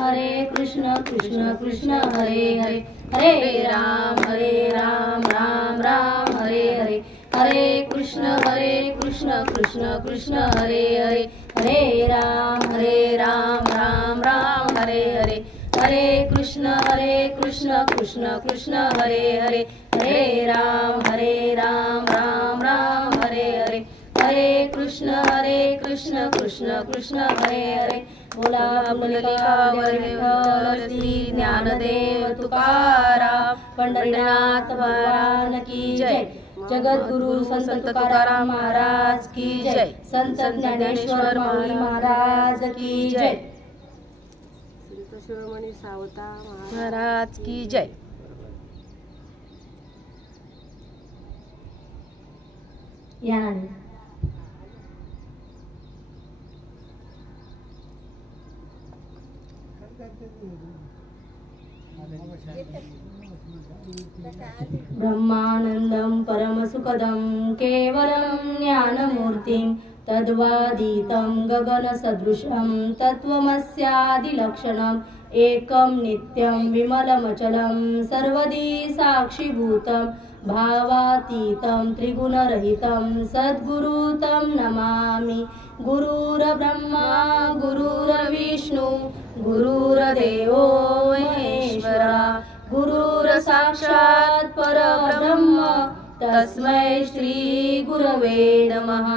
हरे कृष्ण कृष्ण कृष्ण हरे हरे, हरे राम राम राम हरे हरे, हरे कृष्ण कृष्ण कृष्ण हरे हरे, हरे राम राम राम हरे हरे, हरे कृष्ण कृष्ण कृष्ण हरे हरे, हरे राम राम राम हरे हरे, हरे कृष्ण कृष्ण कृष्ण हरे हरे. बोला पुंडलिकावर विठ्ठल श्री ज्ञानदेव तुकाराम पंढरीनाथ महाराज की जय. जगद्गुरु संत तुकाराम महाराज की जय. संत ज्ञानेश्वर माऊली महाराज की जय. शिरोमणी सावता महाराज की जय. या ब्रह्मानंदं परमसुखदं केवलं ज्ञानमूर्तिं तद्वादितं गगनसदृशं तत्त्वमस्यादिलक्षणम् एकं नित्यं विमलमचलं सर्वदी साक्षिभूतं भावातीतं त्रिगुणरहितं सद्गुरु तं नमामि. गुरुर्ब्रह्मा गुरुर्विष्णु गुरुर्देवो महेश्वरा गुरुर्साक्षात् परब्रह्म तस्मै श्री गुरवे नमः.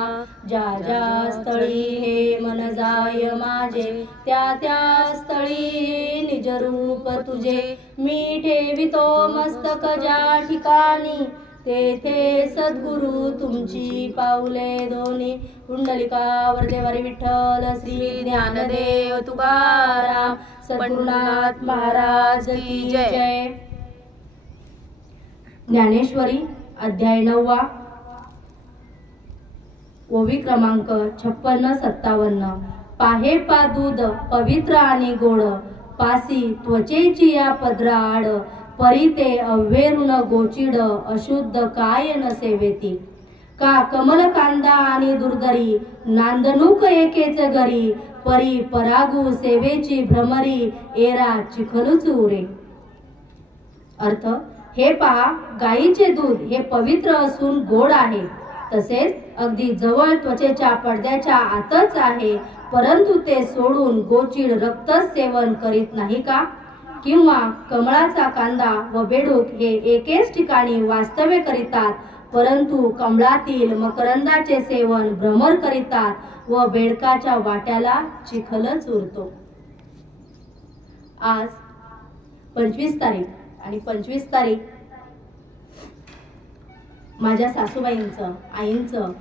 ज्या ज्या स्थळी हे मन जाय माझे त्या त्या स्थळी निज रूप तुझे मी ठेवितो मस्तक ज्या ठिकाणी तेथे सद्गुरु तुमची पाऊले दोन्ही. पुंडलिकावर देवारी विठ्ठल श्री ज्ञानदेव तुकाराम सद्गुरुनाथ महाराज की जय. ज्ञानेश्वरी अध्याय 9 ओवी क्रमांक 56-57. पाहे पा दूध पवित्र आणि गोड पासी त्वचेची या पदराड परी ते अव्हेरून गोचिड अशुद्ध काय न सेवेती. का कमल कांदा आणि दुर्दरी नांदणूक एकेच घरी परी परागू सेवेची भ्रमरी एरा चिखलूच उरे. अर्थ हे पहा गायीचे दूध हे पवित्र असून गोड आहे, तसेच अगदी जवळ त्वचेच्या पडद्याच्या आतच आहे, परंतु ते सोडून गोचिड रक्त सेवन करीत नाही का. किंवा कमळाचा कांदा व बेडूक हे एकेच ठिकाणी वास्तव्य करीतात, परंतु कमळातील मकरंदाचे सेवन भ्रमर करीतात व बेडकाच्या वाट्याला चिखलच उरतो. आज 25 तारीख आणि 25 तारीख माझ्या सासूबाईंचं आईंचं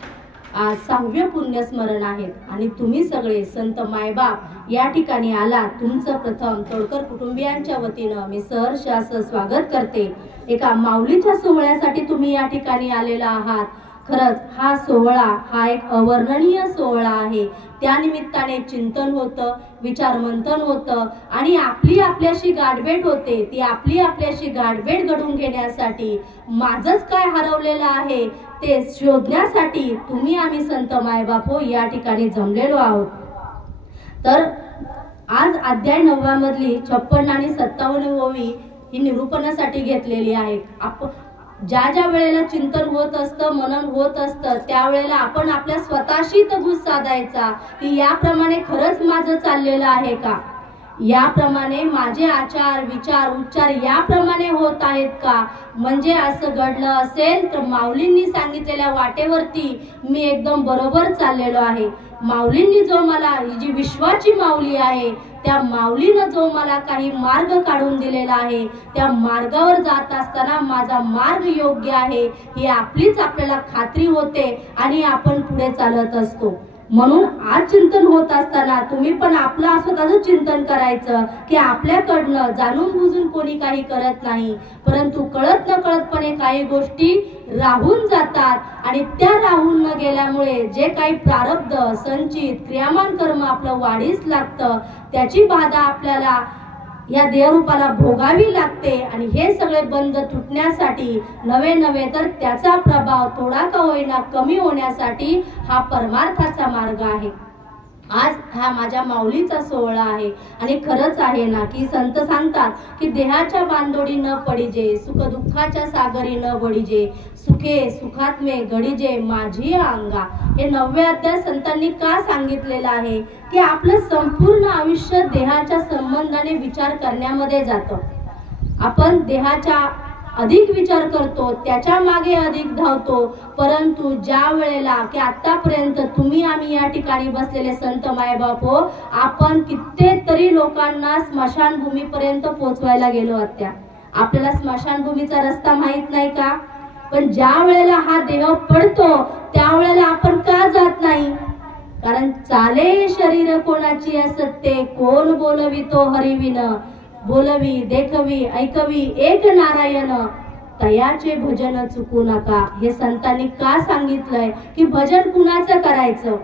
आज 6वे पुण्यस्मरण आहेत आणि तुम्ही सगळे संत मायबाप या ठिकाणी आलात. तुमचं प्रथम तोडकर कुटुंबियांच्या वतीनं मी सहर्ष असं स्वागत करते. एका माऊलीच्या सोहळ्यासाठी तुम्ही या ठिकाणी आलेला आहात. खरंच हा सोहळा हा एक अवर्णनीय सोहळा आहे. त्या निमित्ताने चिंतन होतं, विचारमंथन होतं आणि आपली आपल्याशी गाठभेट होते. ती आपली आपल्याशी गाठभेट घडवून घेण्यासाठी माझंच काय हरवलेलं आहे ते शोधण्यासाठी तुम्ही आम्ही संत मायबाप हो या ठिकाणी जमलेलो आहोत. तर आज अध्याय 9 मधली 56 आणि 57 ओवी ही निरूपणासाठी घेतलेली आहे. ज्या ज्या वेळेला चिंतन होत असतं, मनन होत असतं, त्यावेळेला आपण आपल्या स्वतःशी तगूस साधायचा की याप्रमाणे खरंच माझं चाललेलं आहे का, याप्रमाणे माझे आचार विचार उच्चार याप्रमाणे होत आहेत का. म्हणजे असं घडलं असेल तर माऊलींनी सांगितलेल्या वाटेवरती मी एकदम बरोबर चाललेलो आहे. माऊलींनी जो मला ही जी विश्वाची माऊली आहे त्या माऊलीनं जो मला काही मार्ग काढून दिलेला आहे त्या मार्गावर जात असताना माझा मार्ग योग्य आहे ही आपलीच आपल्याला खात्री होते आणि आपण पुढे चालत असतो. म्हणून आज चिंतन होत असताना तुम्ही पण आपलं स्वतःचं चिंतन करायचं की आपल्याकडनं जाणून बुजून कोणी काही करत नाही, परंतु कळत न कळतपणे काही गोष्टी राहून जातात आणि त्या राहून न गेल्यामुळे जे काही प्रारब्ध संचित क्रियामान कर्म आपलं वाढीस लागतं त्याची बाधा आपल्याला या देहरूपाला भोगावी लागते. आणि हे सगळे बंध तुटण्यासाठी नवे तर त्याचा प्रभाव थोडा का होईना कमी होण्यासाठी हा परमार्थाचा मार्ग आहे. आज हा माझ्या माऊलीचा सोहळा आहे आणि खरंच आहे ना की संत सांगतात की देहाच्या बांधोडी न पडिजे, सुख दुःखाच्या सागरी न बडिजे, सुखे सुखात्मे गडिजे माझी अंगा. हे 9वे अध्याय संतांनी का सांगितलेलं आहे की आपलं संपूर्ण आयुष्य देहाच्या संबंधाने विचार करण्यामध्ये जातं. आपण देहाच्या अधिक विचार करतो, त्याच्या मागे अधिक धावतो. परंतु ज्या वेळेला की आतापर्यंत तुम्ही आम्ही या ठिकाणी बसलेले संत मायबाप हो, आपण कित्येतरी लोकांना स्मशानभूमीपर्यंत पोहोचवायला गेलो आत्या. आपल्याला स्मशानभूमीचा रस्ता माहित नाही का? पण ज्या वेळेला हा देह पडतो त्यावेळेला आपण का जात नाही? कारण चाले शरीर कोणाची असते, कोण बोलवितो हरिविन, बोलवी देखवी ऐकवी एक नारायण, तयाचे भजन चुकू नका. हे संतांनी का सांगितलंय की भजन कुणाचं करायचं?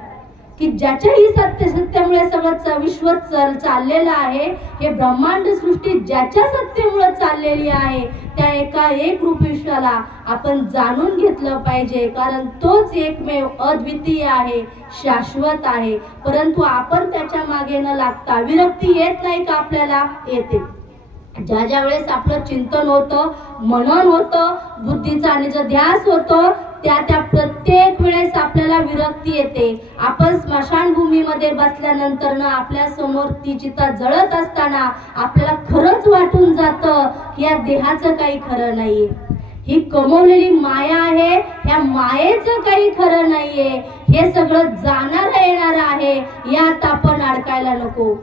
की ज्याच्याही सत्यामुळे सगळं विश्व चाललेलं आहे, हे ब्रह्मांड सृष्टी ज्याच्या सत्तेमुळे चाललेली आहे, त्या एका एक रूप विश्वाला आपण जाणून घेतलं पाहिजे. कारण तोच एकमेव अद्वितीय आहे, शाश्वत आहे. परंतु आपण त्याच्या मागे न लागता, विरक्ती येत नाही का? आपल्याला येते. ज्या वेळेस आपलं चिंतन होतं, मनन होतं, बुद्धीचा आणि जो ध्यास होतो, त्या प्रत्येक वेळेस आपल्याला विरक्ती येते. आपण स्मशानभूमीमध्ये बसल्यानंतर ना आपल्या समोर ती चिता जळत असताना आपल्याला खरंच वाटून जातं की या देहाचं काही खरं नाहीये, ही कमवलेली माया आहे, ह्या मायेचं काही खरं नाहीये, हे सगळं जाणार येणार आहे, यात आपण अडकायला नको.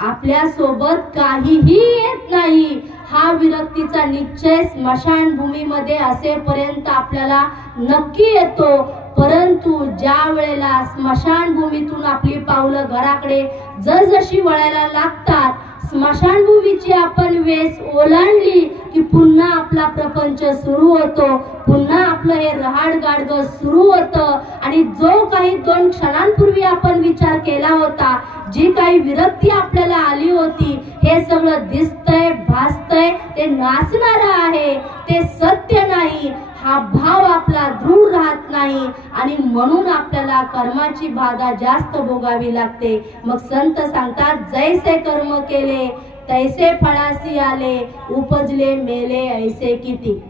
आपल्या सोबत काहीही येत नाही, हा विरक्तीचा निश्चय स्मशानभूमीमध्ये असेपर्यंत आपल्याला नक्की येतो. परंतु ज्या वेळेला स्मशानभूमीतून आपली पावलं घराकडे जसजशी वळायला लागतात, स्मशानभूमीची आपण वेस ओलांडली की पुन्हा आपला प्रपंच सुरू होतो, पुन्हा आपलं हे रहाड गाडगं सुरू होतं. आणि जो काही 2 क्षणांपूर्वी आपण विचार केला होता, जी काही विरक्ती आपल्याला आली होती, हे सगळं दिसतंय, भासतंय, ते नाचणारं आहे, ते सत्य नाही. हा भाव आपला दृढ राहत नाही आणि म्हणून आपल्याला कर्माची बाधा जास्त भोगावी लागते. मग संत सांगतात, जैसे कर्म केले तैसे फळासी आले, उपजले मेले ऐसे किती.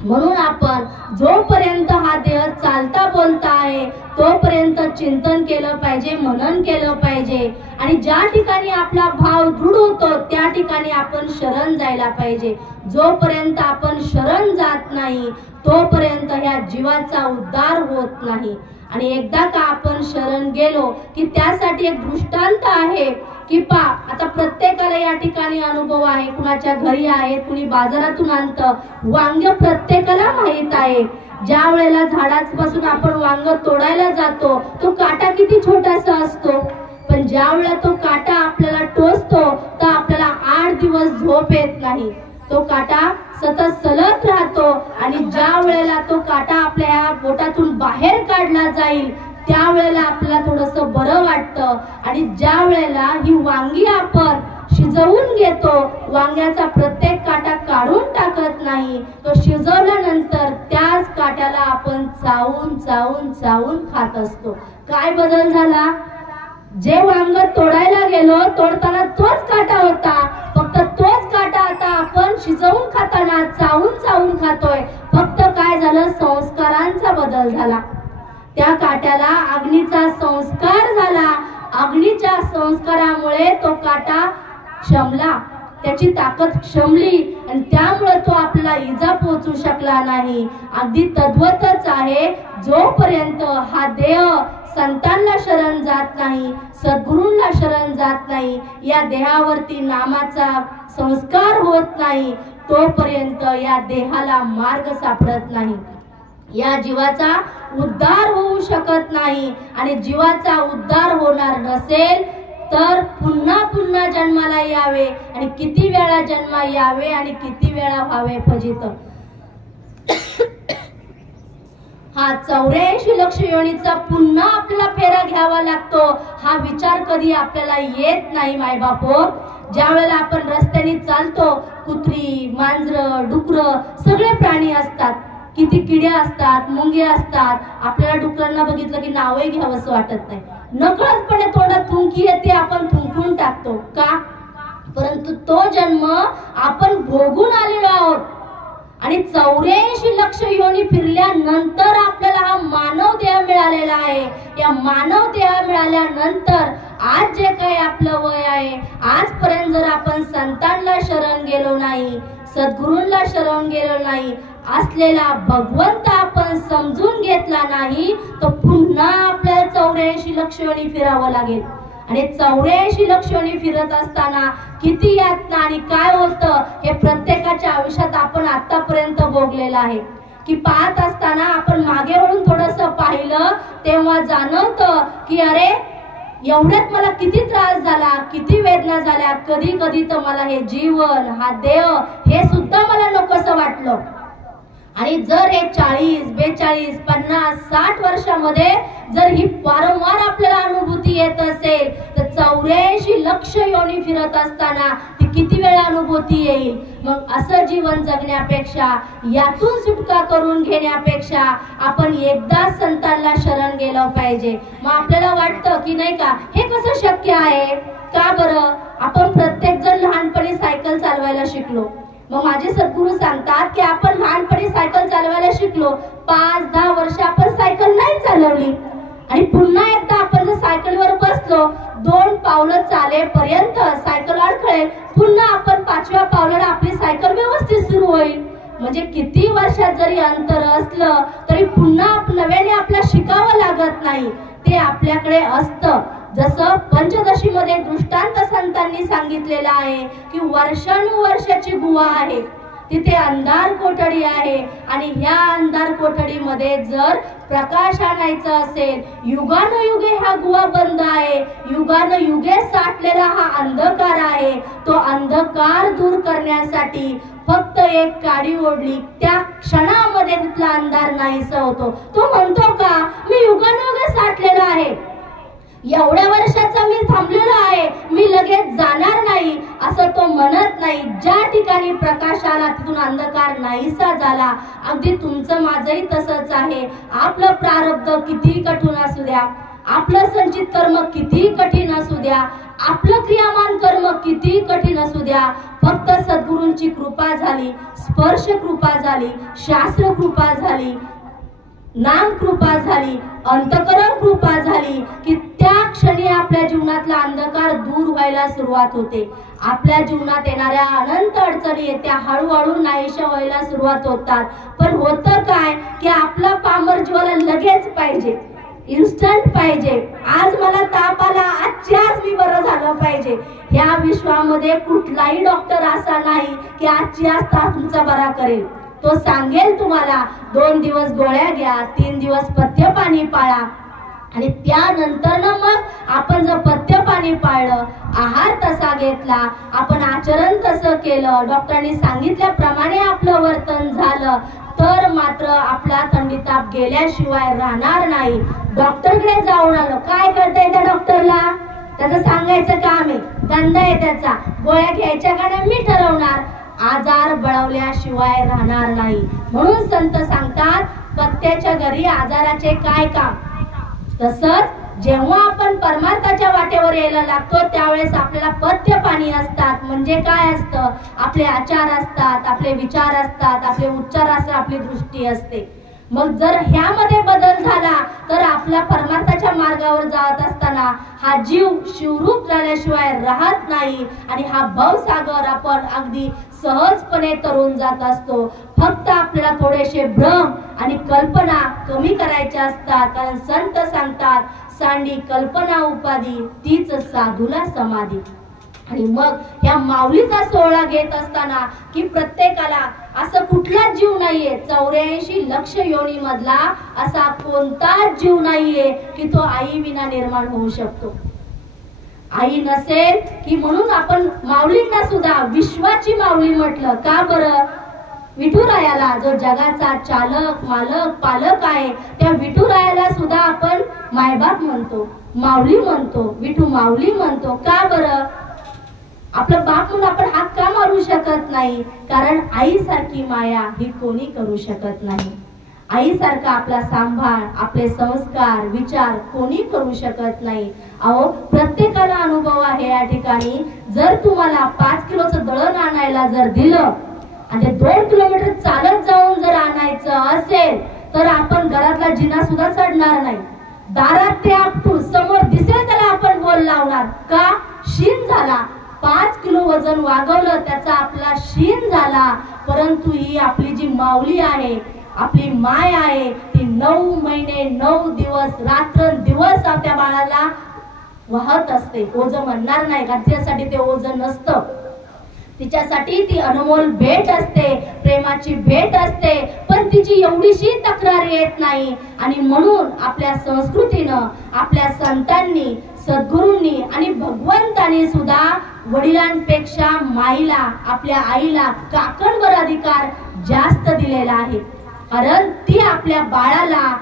म्हणून आपण जोपर्यंत हा देह चालता बोलता आहे तोपर्यंत चिंतन केलं पाहिजे, मनन केलं पाहिजे. आणि ज्या ठिकाणी आपला भाव दृढ होतो त्या ठिकाणी आपण शरण जायला पाहिजे. जोपर्यंत आपण शरण जात नाही तोपर्यंत ह्या जीवाचा उद्धार होत नाही. आणि एकदा का आपण शरण गेलो की त्यासाठी एक दृष्टांत आहे की आता प्रत्येकाला या ठिकाणी अनुभव आहे, कुणाच्या घरी आहे, कुणी बाजारातून आणतं वांग, प्रत्येकाला माहित आहे. ज्या वेळेला झाडापासून आपण वांग तोडायला जातो तो काटा किती छोटासा असतो, पण ज्या वेळेला तो काटा आपल्याला टोचतो तर आपल्याला 8 दिवस झोप येत नाही. तो काटा सतत सलत राहतो आणि ज्या वेळेला तो काटा आपल्या बोटातून बाहेर काढला जाईल त्यावेळेला आपल्याला थोडंसं बरं वाटतं. आणि ज्या वेळेला ही वांगी आपण शिजवून घेतो, वांग्याचा प्रत्येक काटा काढून टाकत नाही, तो शिजवल्यानंतर त्याच काट्याला आपण चावून चावून चावून खात असतो. काय बदल झाला? जे वांग तोडायला गेलो तोडताना तोच काटा होता, फक्त तोच काटा आता आपण शिजवून खाताना चावून चावून खातोय. फक्त काय झालं? संस्कारांचा बदल झाला. त्या काट्याला अग्नीचा संस्कार झाला, अग्नीच्या संस्कारामुळे तो काटा क्षमला, त्याची ताकद क्षमली आणि त्यामुळे तो आपल्याला इजा पोहोचू शकला नाही. अगदी तद्वतच आहे, जोपर्यंत हा देह संतांना शरण जात नाही, सद्गुरूंना शरण जात नाही, या देहावरती नामाचा संस्कार होत नाही, तोपर्यंत या देहाला मार्ग सापडत नाही, या जीवाचा उद्धार होऊ शकत नाही. आणि जीवाचा उद्धार होणार नसेल तर पुन्हा पुन्हा जन्माला यावे आणि किती वेळा जन्मा यावे आणि किती वेळा व्हावे फजित. हा 84 लक्ष योनीचा पुन्हा आपल्याला फेरा घ्यावा लागतो. हा विचार कधी आपल्याला येत नाही मायबापो. ज्या वेळेला आपण रस्त्याने चालतो, कुत्री, मांजर, डुकर सगळे प्राणी असतात, किती किड्या असतात, मुंग्या असतात. आपल्याला डुकरांना बघितलं की नावही घ्यावंसं वाटत नाही. नकळतपणे तोंडात थुंकी येते, आपण थुंकून टाकतो का? परंतु तो जन्म आपण भोगून आलेलो आहोत आणि 84 लक्ष योनी फिरल्यानंतर आपल्याला हा मानव देह मिळालेला आहे. या मानव देह मिळाल्यानंतर आज जे काही आपलं वय आहे, आजपर्यंत जर आपण संतांना शरण गेलो नाही, सद्गुरूंना शरण गेलो नाही, असलेला भगवंत आपण समजून घेतला नाही, तर पुन्हा आपल्याला 84 लक्ष योनी फिरावं लागेल. आणि 84 लक्ष योनी फिरत असताना किती यातना आणि काय होतं हे प्रत्येकाच्या आयुष्यात आपण आतापर्यंत भोगलेलं आहे. की पाहत असताना आपण मागे वळून थोडंसं पाहिलं तेव्हा जाणवतं की अरे एवढ्यात मला किती त्रास झाला, किती वेदना झाल्या. कधी कधी तर मला हे जीवन, हा देह हे सुद्धा मला नकोसं वाटलं. आणि जर हे 40, 42, 50, 60 वर्षामध्ये जर ही वारंवार आपल्याला अनुभूती येत असेल तर 84 लक्ष योनी फिरत असताना ती किती वेळा अनुभूती येईल. मग असं जीवन जगण्यापेक्षा, यातून सुटका करून घेण्यापेक्षा आपण एकदा संतांना शरण गेलं पाहिजे. मग आपल्याला वाटतं की नाही का हे कसं शक्य आहे, का बरं? आपण प्रत्येक जण लहानपणी सायकल चालवायला शिकलो. मग माझे सद्गुरू सांगतात की आपण लहानपणी सायकल चालवायला शिकलो, 5-10 वर्ष आपण सायकल नाही चालवली आणि पुन्हा एकदा आपण जर सायकलवर बसलो, 2 पावलं चालेपर्यंत सायकल अडखळेल, पुन्हा आपण 5व्या पावलाला आपली सायकल व्यवस्थित सुरू होईल. म्हणजे किती वर्षात जरी अंतर असलं तरी पुन्हा नव्याने आपल्याला शिकावं लागत नाही, ते आपल्याकडे असतं. जसं पंचदशीमध्ये दृष्टांत संतांनी सांगितलेलं आहे की वर्षानुवर्षाची गुहा आहे, तिथे अंधार कोठडी आहे आणि ह्या अंधार कोठडीमध्ये जर प्रकाश आणायचा असेल, युगानुयुगे हा गुहा बंद आहे, युगानुयुगे साठलेला हा अंधकार आहे. तो अंधकार दूर करण्यासाठी फक्त एक काडी ओढली, त्या क्षणामध्ये तिथला अंधार नाहीसा होतो. तो म्हणतो का मी युगानुयुगे साठलेला आहे, एवढ्या वर्षाचा मी थांबलेलो आहे, मी लगेच जाणार नाही असं तो म्हणत नाही. ज्या ठिकाणी प्रकाश आला तिथून अंधकार नाहीसा झाला. अगदी तुमचं माझंही तसंच आहे. आपलं प्रारब्ध किती कठीण असू द्या, आपलं संचित कर्म किती कठीण असू द्या, आपलं क्रियामान कर्म किती कठीण असू द्या, फक्त सद्गुरूंची कृपा झाली, स्पर्श कृपा झाली, शास्त्र कृपा झाली, नाम कृपा झाली, अंतकरण कृपा झाली की त्या क्षणी आपल्या जीवनातला अंधकार दूर व्हायला सुरुवात होते. आपल्या जीवनात येणाऱ्या अनंत अडचणी त्या हळूहळू नाहीशा व्हायला सुरुवात होतात. पण होतं काय की आपला पामर जीवाला लगेच पाहिजे, इन्स्टंट पाहिजे. आज मला ताप आला, आजच्या आज मी बरं झालं पाहिजे. ह्या विश्वामध्ये कुठलाही डॉक्टर असा नाही की आजची आज ताप तुमचा बरा करेल. तो सांगेल तुम्हाला 2 दिवस गोळ्या घ्या, 3 दिवस पथ्य पाणी पाळा आणि त्यानंतर ना मग आपण जर पथ्य पाणी पाळलं, आहार तसा घेतला, आपण आचरण तसं केलं, डॉक्टरांनी सांगितल्याप्रमाणे आपलं वर्तन झालं तर मात्र आपला थंडी ताप गेल्याशिवाय राहणार नाही. डॉक्टरकडे जाऊन आलो, काय करताय त्या डॉक्टरला? त्याचं सांगायचं काम आहे, धंदा आहे त्याचा. गोळ्या घ्यायच्या का नाही मी ठरवणार. आजार बळवल्याशिवाय राहणार नाही. म्हणून संत सांगतात पथ्याच्या घरी आजाराचे काय काम. तसंच जेव्हा आपण परमार्थाच्या वाटेवर यायला लागतो त्यावेळेस आपल्याला पथ्य पाणी असतात. म्हणजे काय असतं? आपले आचार असतात, आपले विचार असतात, आपले उच्चार असतात, आपली दृष्टी असते. मग जर ह्यामध्ये बदल झाला तर आपल्या परमार्थाच्या मार्गावर जात असताना हा जीव शिवरूप झाल्याशिवाय राहत नाही आणि हा भवसागर आपण अगदी सहजपणे तरून जात असतो. फक्त आपल्याला थोडेसे भ्रम आणि कल्पना कमी करायच्या असतात. कारण संत सांगतात सांडी कल्पना उपाधी तीच साधूला समाधी. आणि मग या माऊलीचा सोहळा घेत असताना की प्रत्येकाला असं कुठलाच जीव नाहीये, 84 लक्ष योनी मधला असा कोणताच जीव नाहीये की तो आई विना निर्माण होऊ शकतो. आई नसेल की म्हणून आपण माऊलींना सुद्धा विश्वाची माऊली म्हटलं. का बरं? विठुरायाला जो जगाचा चालक, मालक, पालक आहे त्या विठुरायाला सुद्धा आपण मायबाप म्हणतो, माऊली म्हणतो, विठू माऊली म्हणतो. का बरं? आपलं बाप म्हणून आपण हात का मारू शकत नाही? कारण आई सारखी माया ही कोणी करू शकत नाही. आईसारखा आपला सांभाळ, आपले संस्कार, विचार कोणी करू शकत नाही. अहो, प्रत्येकाला अनुभव आहे या ठिकाणी. जर तुम्हाला 5 किलोचं दळण आणायला जर दिलं आणि 2 किलोमीटर चालत जाऊन जर आणायचं असेल तर आपण घरातला जिना सुद्धा चढणार नाही. दारात ते आपटू समोर दिसेल त्याला आपण बोल लावणार का? शीन झाला. 5 किलो वजन वागवलं, त्याचा आपला शीन झाला. परंतु ही आपली जी माऊली आहे, आपली माय आहे, ती 9 महिने 9 दिवस रात्रंदिवस आपल्या बाळाला वाहत असते. ओझं म्हणणार नाही का, तिच्यासाठी ते ओझं नसतं. तिच्यासाठी ती अनमोल भेट असते, प्रेमाची भेट असते. पण तिची एवढीशी तक्रार येत नाही. आणि म्हणून आपल्या संस्कृतीनं, आपल्या संतांनी, सद्गुरूंनी आणि भगवंतांनी सुद्धा वडिलांपेक्षा माईला, आपल्या आईला काकणभर अधिकार जास्त दिलेला आहे. कारण ती आपल्या बाळाला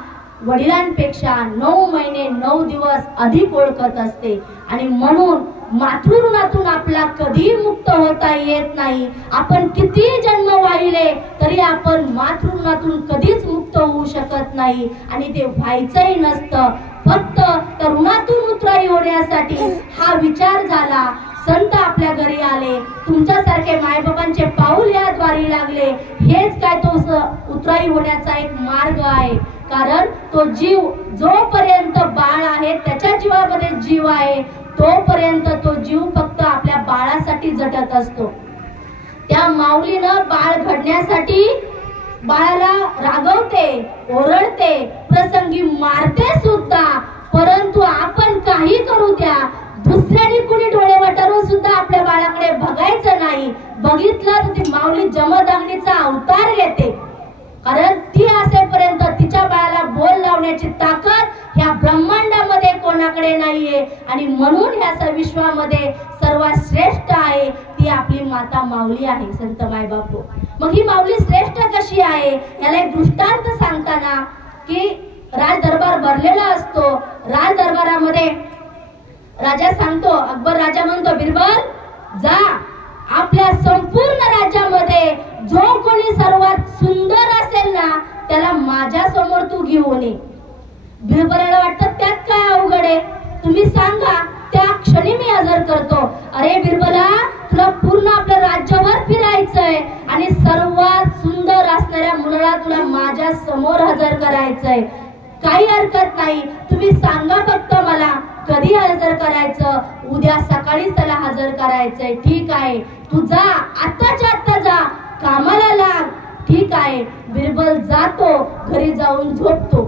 वडिलांपेक्षा 9 महिने 9 दिवस अधिक ओळखत असते. आणि म्हणून मातृऋणातून आपला कधी मुक्त होता येत नाही. आपण किती जन्म वाहिले तरी आपण मातृऋणातून कधीच मुक्त होऊ शकत नाही. आणि ते व्हायचंही नसतं. फक्त त्या ऋणातून उतराई होण्यासाठी हा विचार झाला. संत आपल्या घरी आले, तुमच्यासारखे मायबापांचे पाऊल या द्वारी लागले. हेच काय तो उतराई होण्याचा एक मार्ग आहे. कारण तो जीव जोपर्यंत बाळ आहे, त्याच्या जीवामध्ये जीव आहे, तोपर्यंत तो जीव फक्त आपल्या बाळासाठी झटत असतो. त्या माऊलीनं बाळ घडण्यासाठी बाळाला रागवते, ओरडते, प्रसंगी मारते सुद्धा. परंतु आपण काही करू द्या, दुसऱ्याने कुणी डोळे वटारून सुद्धा आपल्या बाळाकडे बघायचं नाही. बघितलं तर ती माऊली जमदग्नीचा अवतार घेते. कारण ती असेपर्यंत तिच्या बाळाला बोल लावण्याची ताकद ह्या ब्रह्मांडामध्ये कोणाकडे नाहीये. आणि म्हणून ह्या विश्वामध्ये सर्वात श्रेष्ठ आहे ती आपली माता माऊली आहे, संत मायबापू. मग ही माऊली श्रेष्ठ कशी आहे याला एक दृष्टांत सांगताना की राज दरबार भरलेला असतो. राज दरबारामध्ये राजा सांगतो, अकबर राजा म्हणतो, बिरबल जा, आपल्या संपूर्ण राज्यामध्ये जो कोणी सर्वात सुंदर असेल ना त्याला माझ्या समोर तू घेऊन ये. बिरबलाला वाटतं त्यात काय अवघड आहे, तुम्ही सांगा, त्या क्षणी मी हजर करतो. अरे बिरबला, तुला पूर्ण आपल्या राज्यभर फिरायचंय आणि सर्वात सुंदर असणाऱ्या मुलाला तुला माझ्या समोर हजर करायचंय. काही हरकत नाही, तुम्ही सांगा फक्त मला कधी हजर करायचं. उद्या सकाळी त्याला हजर करायचंय. ठीक आहे, तू जा, आत्ताच्या आत्ता जा, कामाला लाग. ठीक आहे. बिरबल जातो, घरी जाऊन झोपतो.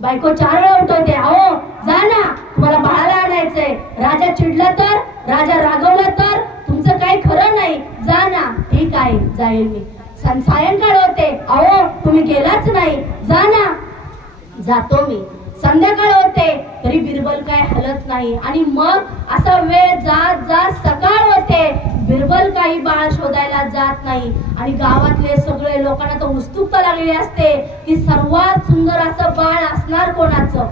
बायको 4 वेळा उठवते, अहो जा ना, तुम्हाला बाळाला आणायचंय. राजा चिडला तर, राजा रागवला तर तुमचं काही खरं नाही, जा ना. ठीक आहे, जाईल मी. सायंकाळ होते, अहो तुम्ही गेलाच नाही, जा ना. जातो मी. संध्याकाळ होते तरी बिरबल काय हलत नाही. आणि मग असा वेळ जात जात सकाळ होते, बिरबल काही बाळ शोधायला जात नाही. आणि गावातले सगळे लोकांना तर उत्सुकता लागलेली असते की सर्वात सुंदर असं बाळ असणार कोणाचं.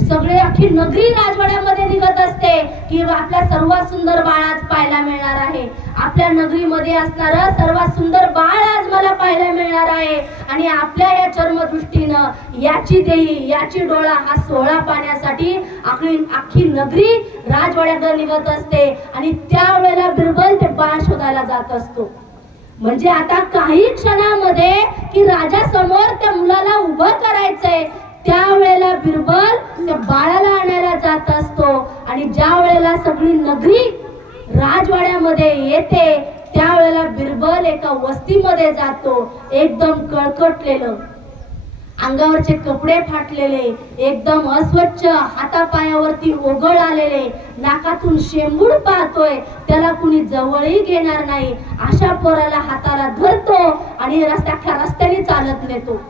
सगळे अख्खी नगरी राजवाड्यामध्ये निघत असते की आपल्या सर्वात सुंदर बाळ आज पाहायला मिळणार आहे. आपल्या नगरीमध्ये असणारं सर्वात सुंदर बाळ आज मला पाहायला मिळणार आहे. आणि आपल्या या चर्मदृष्टीनं याची देही, याची डोळा हा सोहळा पाहण्यासाठी अख्खी नगरी राजवाड्याकडे निघत असते. आणि त्यावेळेला बिरबल ते बाळ शोधायला जात असतो. म्हणजे आता काही क्षणामध्ये की राजा समोर त्या मुलाला उभं करायचंय, त्यावेळेला बिरबल त्या बाळाला आणायला जात असतो. आणि ज्या वेळेला सगळी नगरी राजवाड्यामध्ये येते त्यावेळेला बिरबल एका वस्तीमध्ये जातो. एकदम कळकटलेलं, अंगावरचे कपडे फाटलेले, एकदम अस्वच्छ, हातापायावरती ओघळ आलेले, नाकातून शेंबूड पाहतोय, त्याला कुणी जवळही घेणार नाही. अशा पोराला हाताला धरतो आणि रस्त्याने चालत नेतो.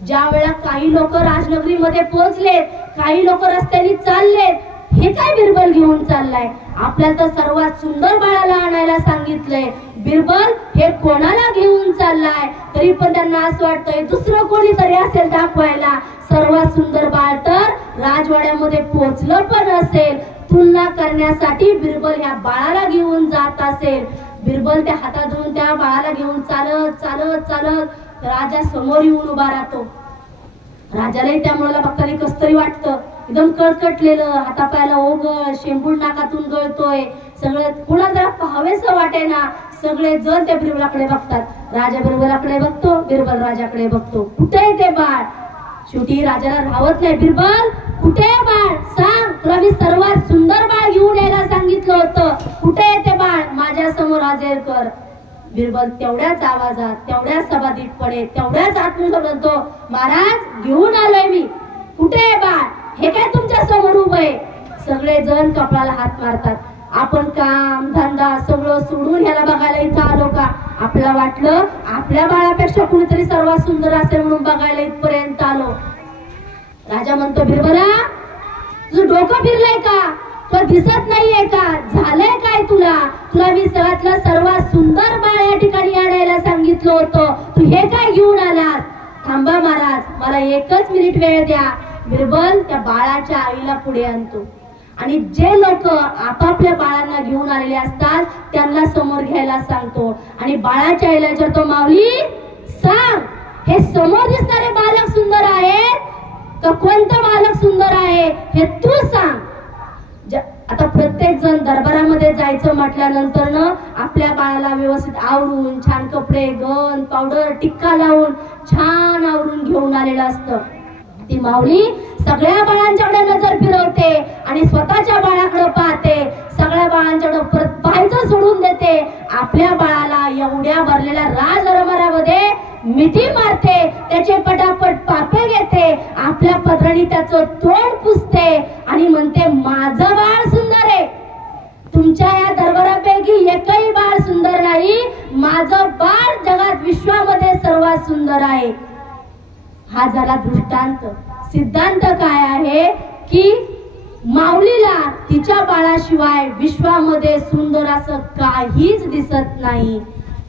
ज्या वेळा काही लोक राजनगरीमध्ये पोहोचलेत, काही लोक रस्त्याने चाललेत, हे काय बिरबल घेऊन चाललाय, आपल्याला तर सर्वात सुंदर बाळाला आणायला सांगितलंय, बिरबल हे कोणाला घेऊन चाललाय. तरी पण त्यांना असं वाटतंय दुसरं कोणीतरी असेल दाखवायला. सर्वात सुंदर बाळ तर राजवाड्यामध्ये पोहोचलं पण असेल, तुलना करण्यासाठी बिरबल ह्या बाळाला घेऊन जात असेल. बिरबल त्या हातात धरून त्या बाळाला घेऊन चालत चालत चालत राजा समोर येऊन उभा राहतो. राजालाही त्या मुलाला बघताना कस तरी वाटतं, एकदम कळकटलेलं, हातापायाला ओघळ, शेंबूड नाकातून गळतोय, सगळं कुणाला पाहावेसं वाटेना. सगळे जण त्या बिरबलाकडे बघतात. राजा बिरबलाकडे बघतो, बिरबल राजाकडे बघतो. कुठे आहे ते बाळ? शेवटी राजाला राहत नाही. बिरबल कुठे आहे बाळ? सांग, तुला मी सर्वात सुंदर बाळ घेऊन यायला सांगितलं होतं. कुठे आहे ते बाळ? माझ्या समोर हजर कर. बिरबल तेवढ्याच आवाजात, तेवढ्याच सभादीटपणे, तेवढ्याच आत्मविश्वास म्हणतो, महाराज घेऊन आलोय मी. कुठे आहे बाळ? हे काय तुमच्या समोर उभं आहे? सगळे जण कपाळाला हात मारतात. आपण काम धंदा सगळं सोडून ह्याला बघायला इथं आलो का? आपल्याला वाटलं आपल्या बाळापेक्षा कुणीतरी सर्वात सुंदर असेल म्हणून बघायला इथपर्यंत आलो. राजा म्हणतो, बिरबला तुझं डोकं फिरलंय का? तुला दिसत नाहीये का? झालंय काय तुला? तुला मी जगातलं सर्वात सुंदर बाळ या ठिकाणी आणायला सांगितलं होतं, तू हे काय घेऊन आलास? थांबा महाराज, मला 1 मिनिट वेळ द्या. बिरबल त्या बाळाच्या आईला पुढे आणतो आणि जे लोक आपापल्या बाळांना घेऊन आलेले असतात त्यांना समोर घ्यायला सांगतो. आणि बाळाच्या आईला विचारतो, माऊली सांग, हे समोर दिसणारे बालक सुंदर आहे का कोणतं बालक सुंदर आहे हे तू सांग. आता प्रत्येक जण दरबारामध्ये जायचं म्हटल्यानंतर न आपल्या बाळाला व्यवस्थित आवरून, छान कपडे, गन, पावडर, टिक्का लावून छान आवरून घेऊन आलेलं असतं. ती माऊली सगळ्या बाळांच्याकडे नजर फिरवते आणि स्वतःच्या बाळाकडे पाहते. सगळ्या बाळांच्याकडे परत पाहायचं सोडून देते. आपल्या बाळाला एवढ्या भरलेल्या राजदरबारामध्ये मिठी मारते, त्याचे पटापट पापे घेते, आपल्या पदराने त्याचं तोंड पुसते आणि म्हणते, माझं बाळ सुंदर आहे. तुमच्या या दरबारापैकी एकही बाळ सुंदर नाही, माझं बाळ जगात विश्वामध्ये सर्वात सुंदर आहे. हा झाला दृष्टांत. सिद्धांत काय आहे की माऊलीला तिच्या बाळाशिवाय विश्वामध्ये सुंदर असं काहीच दिसत नाही.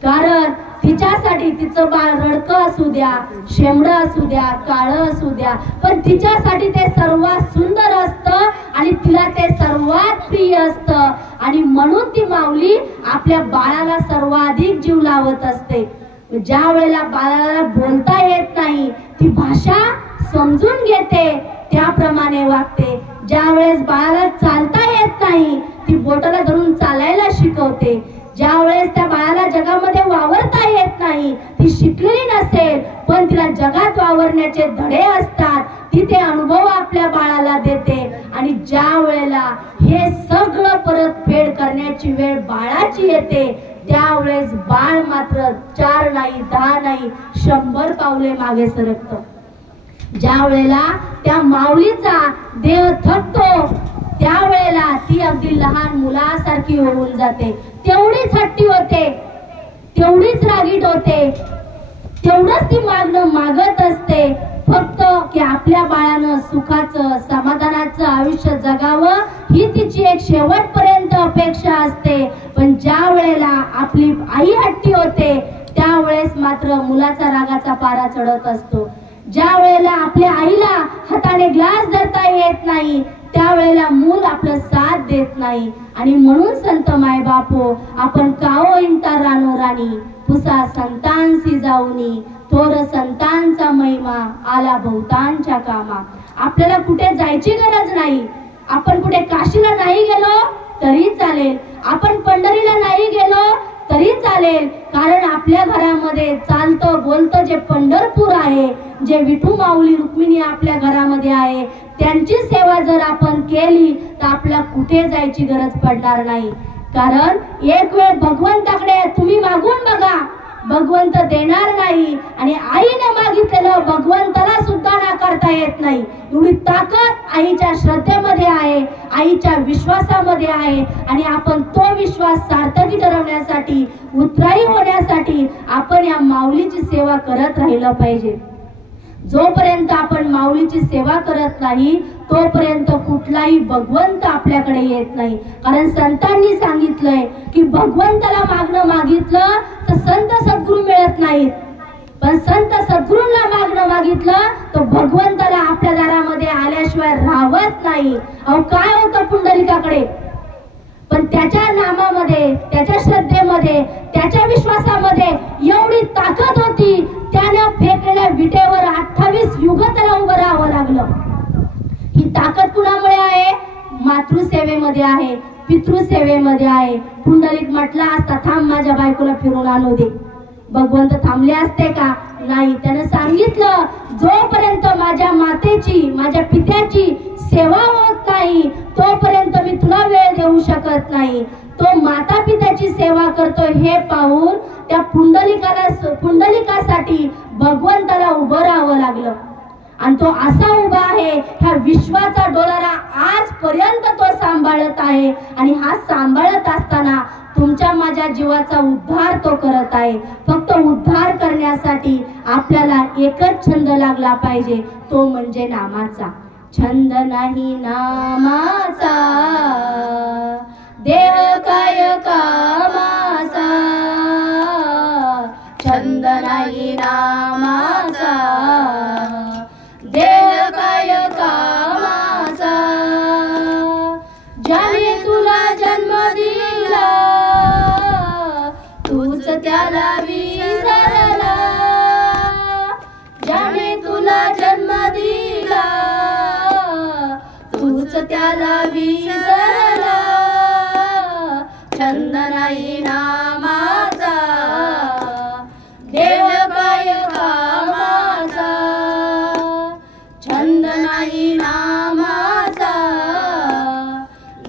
कारण तिच्यासाठी तिचं बाळ रडकं असू द्या, शेंबडं असू द्या, काळं असू द्या, पण तिच्यासाठी ते सर्वात सुंदर असतं आणि तिला ते सर्वात प्रिय असतं. आणि म्हणून ती माऊली आपल्या बाळाला सर्वाधिक जीव लावत असते. ज्या वेळेला बाळाला बोलता येत नाही, ती भाषा समजून घेते, त्याप्रमाणे वागते. ज्या वेळेस बाळाला चालता येत नाही, ती बोटाला धरून चालायला शिकवते. ज्या वेळेस त्या बाळाला जगामध्ये वावरता येत नाही, ती शिकलेली नसेल पण तिला जगात वावरण्याचे धडे असतात, ती ते अनुभव आपल्या बाळाला देते. आणि ज्या वेळेला हे सगळं परतफेड करण्याची वेळ बाळाची येते, त्यावेळेस बाळ मात्र 4 नाही, 10 नाही, 100 पावले मागे सरकतं. ज्या वेळेला त्या माऊलीचा देह थकतो, त्यावेळेला ती अगदी लहान मुलासारखी होऊन जाते. तेवढीच हट्टी होते, तेवढीच रागीट होते, तेवढंच ती मागत असते फक्त की आपल्या बाळानं सुखाचं, समाधानाचं आयुष्य जगावं, ही तिची एक शेवटपर्यंत अपेक्षा असते. पण ज्या वेळेला आपली आई हट्टी होते, त्यावेळेस मात्र मुलाचा रागाचा पारा चढत असतो. ज्या वेळेला आपल्या आईला हाताने ग्लास धरता येत नाही, त्यावेळेला मूल आपलं साथ देत नाही. आणि म्हणून संत माय बापो, आपण काओ इंटा रानो राणी, पुसा संतांसी जाऊनी, थोर संतांचा महिमा आला बहुतांच्या कामा. आपल्याला कुठे जायची गरज नाही. आपण कुठे काशीला नाही गेलो तरी चालेल, आपण पंढरीला नाही गेलो तरी चालेल, कारण आपल्या घरामध्ये चालतं बोलतं जे पंढरपूर आहे, जे विठू माऊली रुक्मिणी आपल्या घरामध्ये आहे, त्यांची सेवा जर आपण केली तर आपल्याला कुठे जायची गरज पडणार नाही. कारण एक वेळ भगवंताकडे तुम्ही मागून बघा, भगवंत देणार नाही. आणि आईने मागितलेलं भगवंताला सुद्धा नाकारता येत नाही. एवढी ताकद आईच्या श्रद्धेमध्ये आहे, आईच्या विश्वासामध्ये आहे. आणि आपण तो विश्वास सार्थकी ठरवण्यासाठी, उत्तराई होण्यासाठी आपण या माऊलीची सेवा करत राहिलं पाहिजे. जोपर्यंत आपण माऊलीची सेवा करत नाही, तोपर्यंत कुठलाही भगवंत आपल्याकडे येत नाही. कारण संतांनी सांगितलंय की भगवंताला मागणं मागितलं तर संत सद्गुरू मिळत नाहीत, पण संत सद्गुरूंना मागणं मागितलं तर भगवंताला आपल्या दारामध्ये आल्याशिवाय राहत नाही. अहो काय होतं पुंडलिकाकडे, पण त्याच्या नामामध्ये, त्याच्या श्रद्धेमध्ये, त्याच्या विश्वासामध्ये एवढी ताकद होती, त्यानं फेकलेल्या विटेवर 28 युग त्याला उभं मातृसेवेमध्ये आहे, पितृसेवेमध्ये आहे. पुंडलिक म्हटला असता थांब माझ्या बायकोला फिरून आणू दे, भगवंत थांबले असते का? नाही. त्यानं सांगितलं जोपर्यंत माझ्या मातेची माझ्या पित्याची सेवा होत नाही तोपर्यंत मी तुला वेळ देऊ शकत नाही. तो माता पित्याची सेवा करतो हे पाहून त्या पुंडलिकासाठी भगवंताला उभं राहावं लागलं. आणि तो असा उभा आहे, ह्या विश्वाचा डोलारा आजपर्यंत तो सांभाळत आहे. आणि हा सांभाळत असताना तुमच्या माझ्या जीवाचा उद्धार तो करत आहे. फक्त उद्धार करण्यासाठी आपल्याला एकच छंद लागला पाहिजे, तो म्हणजे नामाचा. छंद नाही नामाचा, देह काय कामाचा. छंद नाही नामाचा, देह काय कामाचा. ज्याने तुला जन्म दिला तूच त्याला विसरला. ज्याने तुला जन्म दिला तूच त्याला विसरला. छंद नाही नामाचा, देह काय कामाचा. छंद नाही नामाचा,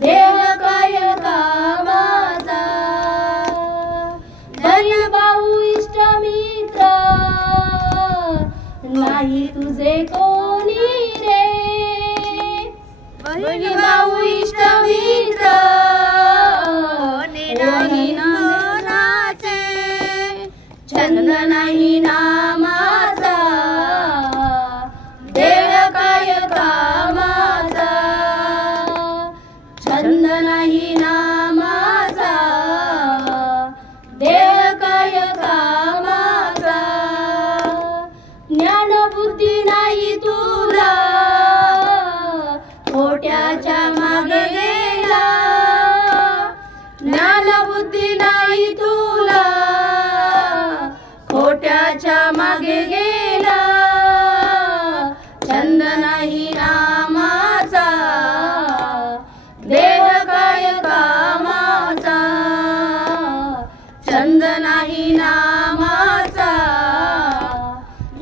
देह काय कामाचा. बहीण भाऊ इष्ट मित्र नाही तुझे कोणी रे. बहीण भाऊ इष्ट मित्र नाही नाचे. छंद नाही नामाचा, देह काय कामाचा. छंद नाही नामाचा, देह काय कामाचा. ज्ञान बुद्धी नाही तुला खोट्याच्या मागे गेला. ज्ञान बुद्धी नाही तुला खोट्याच्या मागे गेला. छंद नाही नामाचा, देह काय कामाचा. छंद नाही नामाचा,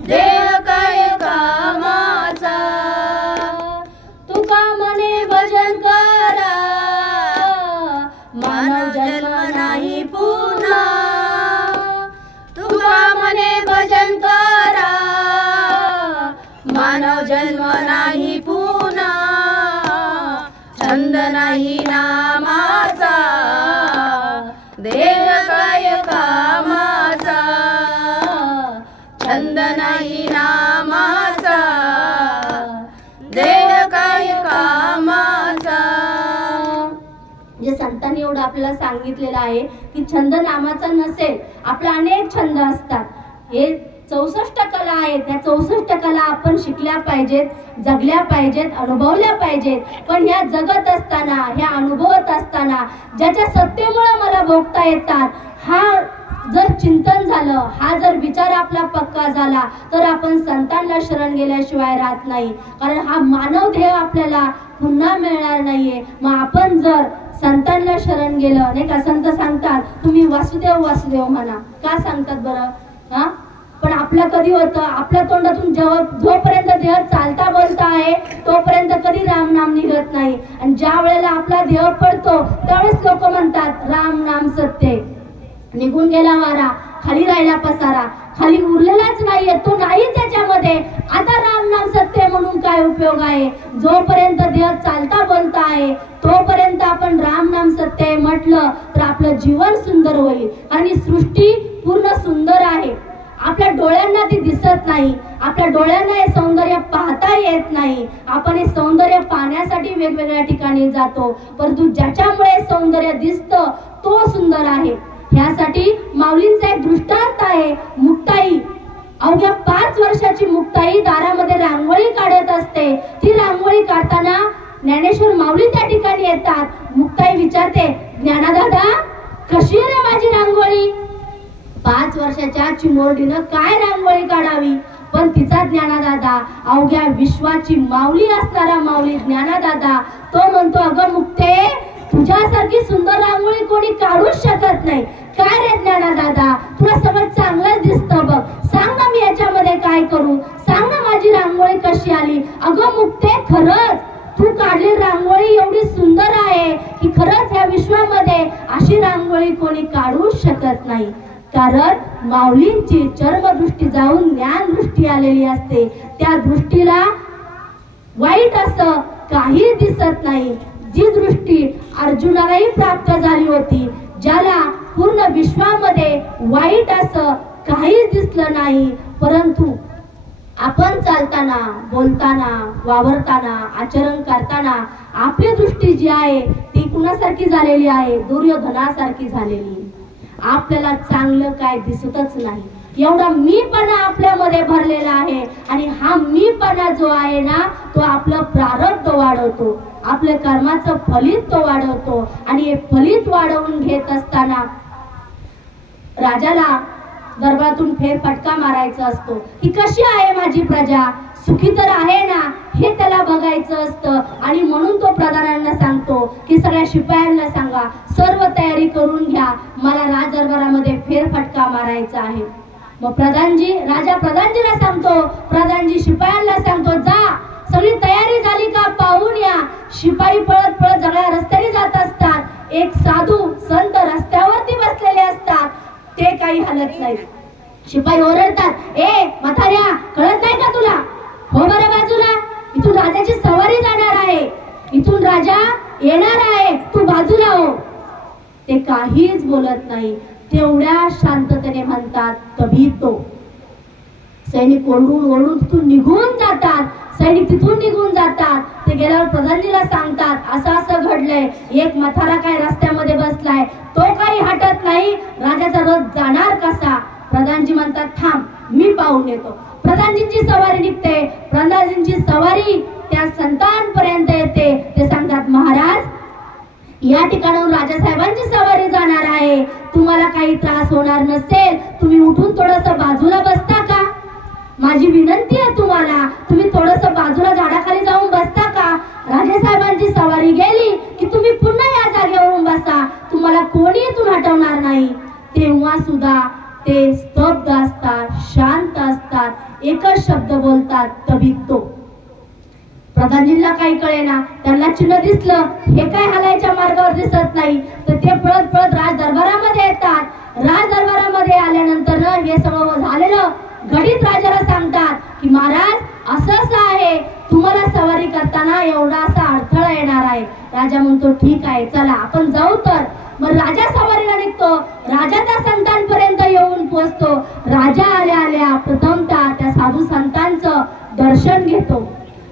देह काय कामाचा. तुका म्हणे भजन करा मानव जन्म नाही पुन्हा. तुका म्हणे भजन करा मानव जन्म नाही पुन्हा. छंद नाही नामाचा, देह काय कामाचा. छंद नाही नामाचा, देह काय कामाचा. जे संतांनी एवढं आपल्याला सांगितलेलं आहे की छंद नामाचा नसेल, आपले अनेक छंद असतात. हे 64 कला आहेत. त्या 64 कला आपण शिकल्या पाहिजेत, जगल्या पाहिजेत, अनुभवल्या पाहिजेत. पण ह्या जगत असताना, ह्या अनुभवत असताना ज्याच्या सत्तेमुळे मला भोगता येतात, हा जर चिंतन झालं, हा जर विचार आपला पक्का झाला तर आपण संतांना शरण गेल्याशिवाय राहत नाही. कारण हा मानव देह आपल्याला पुन्हा मिळणार नाहीये. मग आपण जर संतांना शरण गेलं, नाही का, संत सांगतात तुम्ही वासुदेव वासुदेव म्हणा. का सांगतात बरं? हा, पण आपलं कधी होतं, आपल्या तोंडातून जोपर्यंत देह चालता बोलता आहे तोपर्यंत कधी राम नाम निघत नाही. आणि ज्या वेळेला आपला देह पडतो त्यावेळेस लोक म्हणतात राम नाम सत्य. निघून गेला वारा, खाली राहिला पसारा, खाली उरलेलाच नाहीये, तो नाही त्याच्यामध्ये. आता राम नाम सत्य म्हणून काय उपयोग आहे? जोपर्यंत देह चालता बोलता आहे तोपर्यंत आपण राम नाम सत्य म्हटलं तर आपलं जीवन सुंदर होईल. आणि सृष्टी पूर्ण सुंदर आहे. आपल्या डोळ्यांना ती दिसत नाही, आपल्या डोळ्यांना हे सौंदर्य पाहता येत नाही. आपण हे सौंदर्य पाहण्यासाठी वेगवेगळ्या ठिकाणी जातो, परंतु ज्याच्यामुळे सौंदर्य दिसतं तो सुंदर आहे. ह्यासाठी माऊलींचा एक दृष्टांत आहे. मुक्ताई, अवघ्या 5 वर्षाची मुक्ताई दारामध्ये रांगोळी काढत असते. ती रांगोळी काढताना ज्ञानेश्वर माऊली त्या ठिकाणी येतात. मुक्ताई विचारते, ज्ञानादादा कशी रे माझी रांगोळी? 5 वर्षाच्या चिमुरडीनं काय रांगोळी काढावी? पण तिचा ज्ञानादादा अवघ्या विश्वाची माऊली असणारा माऊली ज्ञानादादा तो म्हणतो, अगं मुक्ते, तुझ्यासारखी सुंदर रांगोळी कोणी काढूच शकत नाही. काय रे ज्ञानादादा, तुला सगळं चांगलंच दिसतं बघ, सांग ना मी याच्यामध्ये काय करू, सांग ना माझी रांगोळी कशी आली. अगं मुक्ते, खरंच तू काढलेली रांगोळी एवढी सुंदर आहे की खरंच या विश्वामध्ये अशी रांगोळी कोणी काढूच शकत नाही. कारण माऊलींची चर्मदृष्टी जाऊन ज्ञान दृष्टी आलेली असते. त्या दृष्टीला वाईट असं काही दिसत नाही. जी दृष्टी अर्जुनालाही प्राप्त झाली होती, ज्याला पूर्ण विश्वामध्ये वाईट असं काहीच दिसलं नाही, परंतु आपण चालताना, बोलताना, वावरताना, आचरण करताना आपली दृष्टी जी आहे ती कुणासारखी झालेली आहे, दुर्योधनासारखी झालेली. आपल्याला चांगलं काय दिसतच नाही. एवढा मीपणा आपल्यामध्ये भरलेला आहे आणि हा मीपणा जो आहे ना तो आपलं प्रारब्ध वाढवतो, आपल्या कर्माचं फलित तो वाढवतो. आणि हे फलित वाढवून घेत असताना राजाला दरबारातून फेरफटका मारायचा असतो की कशी आहे माझी प्रजा, सुखी तर आहे ना, हे त्याला बघायचं असतं. आणि म्हणून तो प्रधानांना सांगतो की सगळ्या शिपायांना सांगा, सर्व तयारी करून घ्या, मला राजदरबारामध्ये फेरफटका मारायचा आहे. मग राजा प्रधानजीला सांगतो, प्रधानजी शिपायांना सांगतो, जा सगळी तयारी झाली का पाहून या. शिपाई पळत पळत सगळ्या रस्त्याने जात असतात. एक साधू संत रस्त्यावरती बसलेले असतात, ते काही हलत नाही. शिपाई ओरडतात, ए म्हाताऱ्या, कळत नाही का तुला, हो बरं बाजूला, इथून राजाची सवारी जाणार आहे, इथून राजा येणार आहे, तू बाजूला हो. ते काहीच बोलत नाही. तेवढ्या शांततेने म्हणतात, तभी तो. सैनिक ओरडून ओरडून तिथून निघून जातात. सैनिक तिथून निघून जातात. ते गेल्यावर प्रधानजीला सांगतात, असं असं घडलंय, एक म्हातारा काय रस्त्यामध्ये बसलाय, तो काही हटत नाही, राजाचा रथ जाणार कसा. प्रधानजी म्हणतात, थांब मी पाहून येतो. प्रधानजींची सवारी निघते. प्रधानजींची सवारी त्या संतांपर्यंत येते. ते सांगतात, महाराज, या ठिकाणाहून राजासाहेबांची सवारी जाणार आहे, तुम्हाला काही त्रास होणार नसेल, तुम्ही उठून थोडस बाजूला बसता का. माझी विनंती आहे तुम्हाला, तुम्ही थोडस बाजूला झाडाखाली जाऊन बसता का. राजेसाहेबांची सवारी गेली की तुम्ही पुन्हा या जागेवरून बसा, तुम्हाला कोणी इथून हटवणार नाही. तेव्हा सुद्धा ते स्तब्ध असतात, शांत असतात, एकच शब्द बोलतात, तभी तो. प्रधानजींना काही कळेना, त्यांना चिन्ह दिसलं, हे काय हालायच्या मार्गावर दिसत नाही, तर ते पळत पळत राजदरबारामध्ये येतात. राजदरबारामध्ये आल्यानंतर हे सगळं झालेलं घडीत राजाला सांगतात की महाराज असं असं आहे, तुम्हाला सवारी करताना एवढा असा अडथळा येणार आहे. राजा म्हणतो, ठीक आहे, चला आपण जाऊ. तर मग राजा सवारीला निघतो. राजा त्या संतांपर्यंत येऊन पोहोचतो. राजा आल्या आल्या प्रथमतः त्या साधू संतांचं दर्शन घेतो.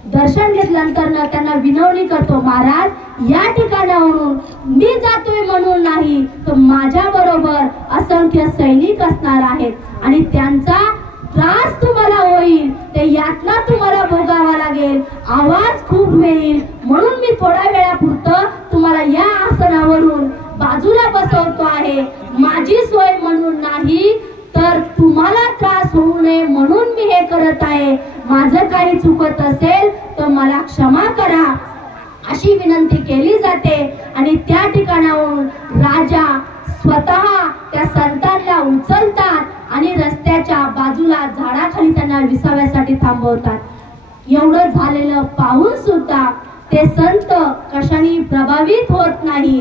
दर्शन घेतल्यानंतर त्यांना विनवणी करतो, महाराज, या ठिकाणावरून मी जातोय म्हणून नाही, तर माझ्या बरोबर असंख्य सैनिक असणार आहेत आणि त्यांचा त्रास तुम्हाला होईल, ते यातना तुम्हाला भोगावा लागेल, आवाज खूप मिळेल, म्हणून मी थोड्या वेळापुरतं तुम्हाला या आसनावरून बाजूला बसवतो आहे. माझी सोय म्हणून नाही, तर तुम्हाला त्रास होऊ नये म्हणून मी हे करत आहे. माझं काही चुकत असेल तर मला क्षमा करा, अशी विनंती केली जाते. आणि त्या ठिकाणाहून राजा स्वतः त्या संतांना उचलतात आणि रस्त्याच्या बाजूला झाडाखाली त्यांना विसाव्यासाठी थांबवतात. एवढं झालेलं पाहून सुद्धा ते संत कशाने प्रभावित होत नाही.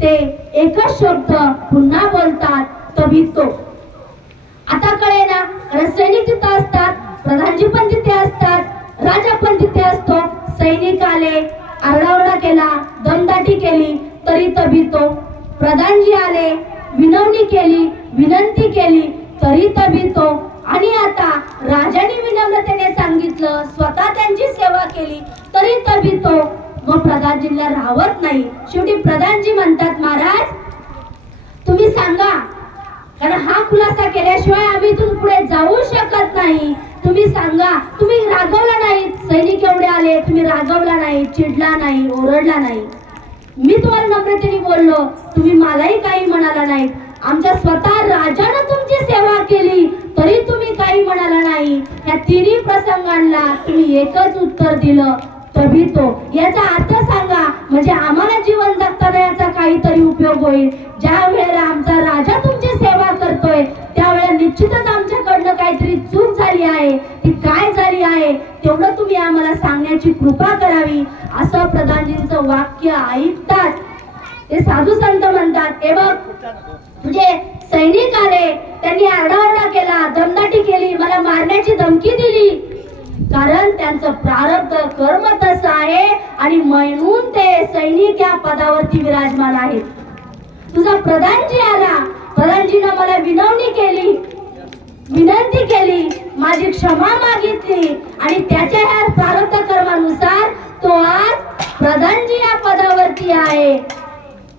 ते एकच शब्द पुन्हा बोलतात, तभी तो. आता कळे ना, सैनिक तिथे असतात, प्रधानजी पण तिथे असतात, राजा पण तिथे असतो. सैनिक आले, आरडाओरडा केला, दमदाटी केली, तरी तभी तो. प्रधानजी आले, विनवणी केली, विनंती केली, तरी तभी तो. आणि आता राजाने विनम्रतेने सांगितलं, स्वतः त्यांची सेवा केली, तरी तभी तो. मग प्रधानजींना राहत नाही. शेवटी प्रधानजी म्हणतात, महाराज तुम्ही सांगा, कारण हा खुलासा केल्याशिवाय आम्ही इथून पुढे जाऊ शकत नाही. तुम्ही सांगा, तुम्ही रागवला नाही, सैनिक एवढे आले, तुम्ही रागवला नाही, चिडला नाही, ओरडला नाही, मी तुम्हाला नम्रतेने बोललो, तुम्ही मलाही काही म्हणाला नाही. आमच्या स्वतः राजानं तुमची सेवा केली तरी तुम्ही काही म्हणाला नाही. या तिन्ही प्रसंगांना तुम्ही एकच उत्तर दिलं, तभी तो. याचा अर्थ सांगा, म्हणजे आम्हाला जीवन जगताना याचा काहीतरी उपयोग होईल. ज्या वेळेला आमचा राजा तुमची सेवा करतोय त्यावेळेला निश्चितच आमच्याकडनं काहीतरी चूक झाली आहे. ती काय झाली आहे तेवढं तुम्ही आम्हाला सांगण्याची कृपा करावी. असं प्रधानजींचं वाक्य ऐकतात ते साधू संत म्हणतात, हे बघ म्हणजे सैनिक आले, त्यांनी आरडाओरडा केला, दमदाटी केली, मला मारण्याची धमकी दिली, कारण त्यांचं प्रारब्ध कर्म तसं आहे आणि म्हणून ते सैनिक या पदावरती विराजमान आहेत. तुझा प्रधानजी आला, प्रधानजीनं मला विनंती केली, माझी क्षमा मागितली आणि त्याच्या ह्या प्रारब्ध कर्मानुसार तो आज प्रधानजी या पदावरती आहे.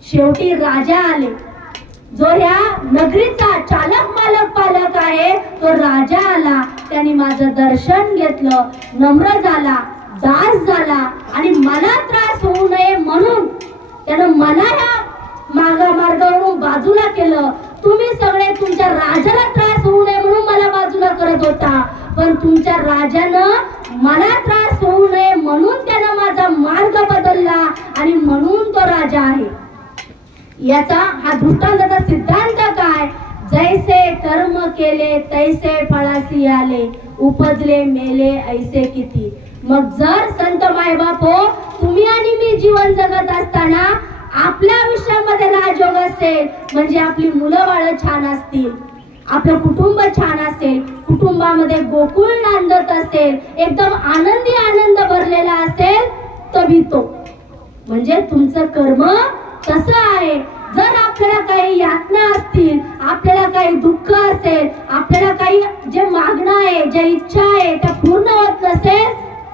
शेवटी राजा आले, जो ह्या नगरीचा चालक मालक पालक आहे तो राजा आला. त्यांनी माझं दर्शन घेतलं, नम्र झाला, दास झाला आणि मला त्रास होऊ नये म्हणून त्यानं मला ह्या मार्गावरून बाजूला केलं. तुम्ही सगळे तुमच्या राजाला त्रास होऊ नये म्हणून मला बाजूला करत होता, पण तुमच्या राजानं मला त्रास होऊ नये म्हणून त्यानं माझा मार्ग बदलला आणि म्हणून तो राजा आहे. याचा हा दृष्टांताचा सिद्धांत काय? जैसे कर्म केले तैसे फळासी आले, उपजले मेले ऐसे किती. मग जर संत मायबाप हो, तुम्ही आणि मी जीवन जगत असताना आपल्या आयुष्यामध्ये राजयोग असेल म्हणजे आपली मुलं बाळ छान असतील, आपलं कुटुंब छान असेल, कुटुंबामध्ये गोकुळ नांदत असेल, एकदम आनंद भरलेला असेल, तभी तो म्हणजे तुमचं कर्म तसं आहे. जर आपल्याला काही यातना असतील, आपल्याला काही दुःख असेल, आपल्याला काही जे मागणं आहे, ज्या इच्छा आहे त्या पूर्ण होत नसेल,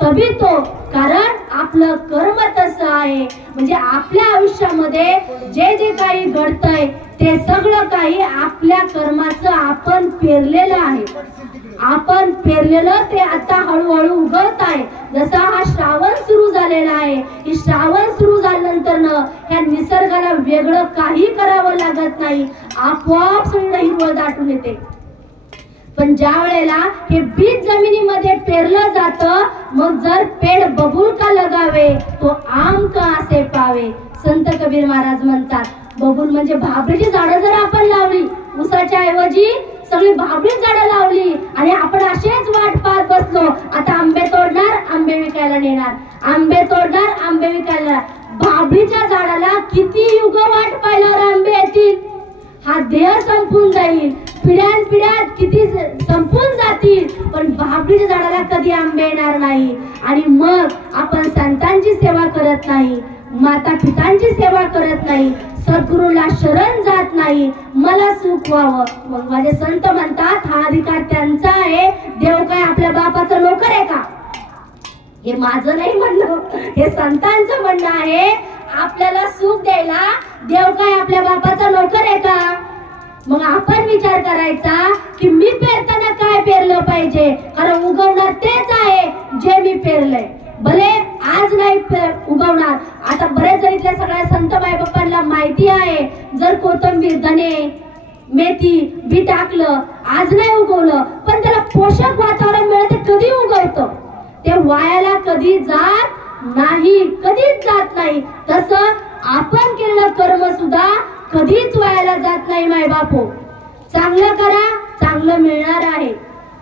तभी तो, कारण आपलं कर्म तसं आहे. म्हणजे आपल्या आयुष्यामध्ये जे जे काही घडतंय ते सगळं काही आपल्या कर्माचं आपण पेरलेलं आहे. आपण पेरलेलं ते आता हळूहळू उगवत आहे. जसा हा श्रावण सुरू झालेला आहे, ही श्रावण सुरू झाल्यानंतर ह्या निसर्गाला वेगळं काही करावं लागत नाही, आपोआप सगळं हिरवळ दाटून येते. पण ज्या वेळेला हे बीज जमिनीमध्ये पेरलं जातं, मग जर पेड़ बबूल का लगावे तो आम का असे पावे. संत कबीर महाराज म्हणतात, बबूल म्हणजे भाबरीची झाडं जर आपण लावली, ऊसाच्या ऐवजी सगळी भाबरी झाडं लावली आणि आपण असेच वाट पाहत बसलो, आता आंबे तोडणार, आंबे विकायला नेणार, आंबे तोडणार, आंबे विकायला. भाबरीच्या झाडाला किती युग वाट पाहिल्यावर आंबे येतील? हा देह संपून जाईल, पिढ्यान किती संपून जातील, पण भाबरीच्या झाडाला कधी आंबे येणार नाही. आणि मग आपण संतांची सेवा करत नाही, माता पितांची सेवा करत नाही, सद्गुरूला शरण जात नाही, मला सुख व्हावं. मग माझे संत म्हणतात, हा अधिकार त्यांचा आहे. देव काय आपल्या बापाचा नोकर आहे का? हे माझं नाही म्हणणं, हे संतांचं म्हणणं आहे. आपल्याला सुख द्यायला देव काय आपल्या बापाचा नोकर आहे का? मग आपण विचार करायचा की मी पेरताना काय पेरलं पाहिजे, कारण उगवणार तेच आहे जे मी पेरलंय. भले आज नाही उगवणार. आता बरेच जण इथल्या सगळ्या संत माय बाप्पांना माहिती आहे, जर कोथिंबीर, धने, मेथी बी टाकलं, आज नाही उगवलं, पण त्याला पोषक वातावरण मिळते, कधी उगवतं, ते वायाला कधी जात नाही, कधीच जात नाही. तसं आपण केलेलं कर्म सुद्धा कधीच वायाला जात नाही. माय बापो, चांगलं करा, चांगलं मिळणार आहे.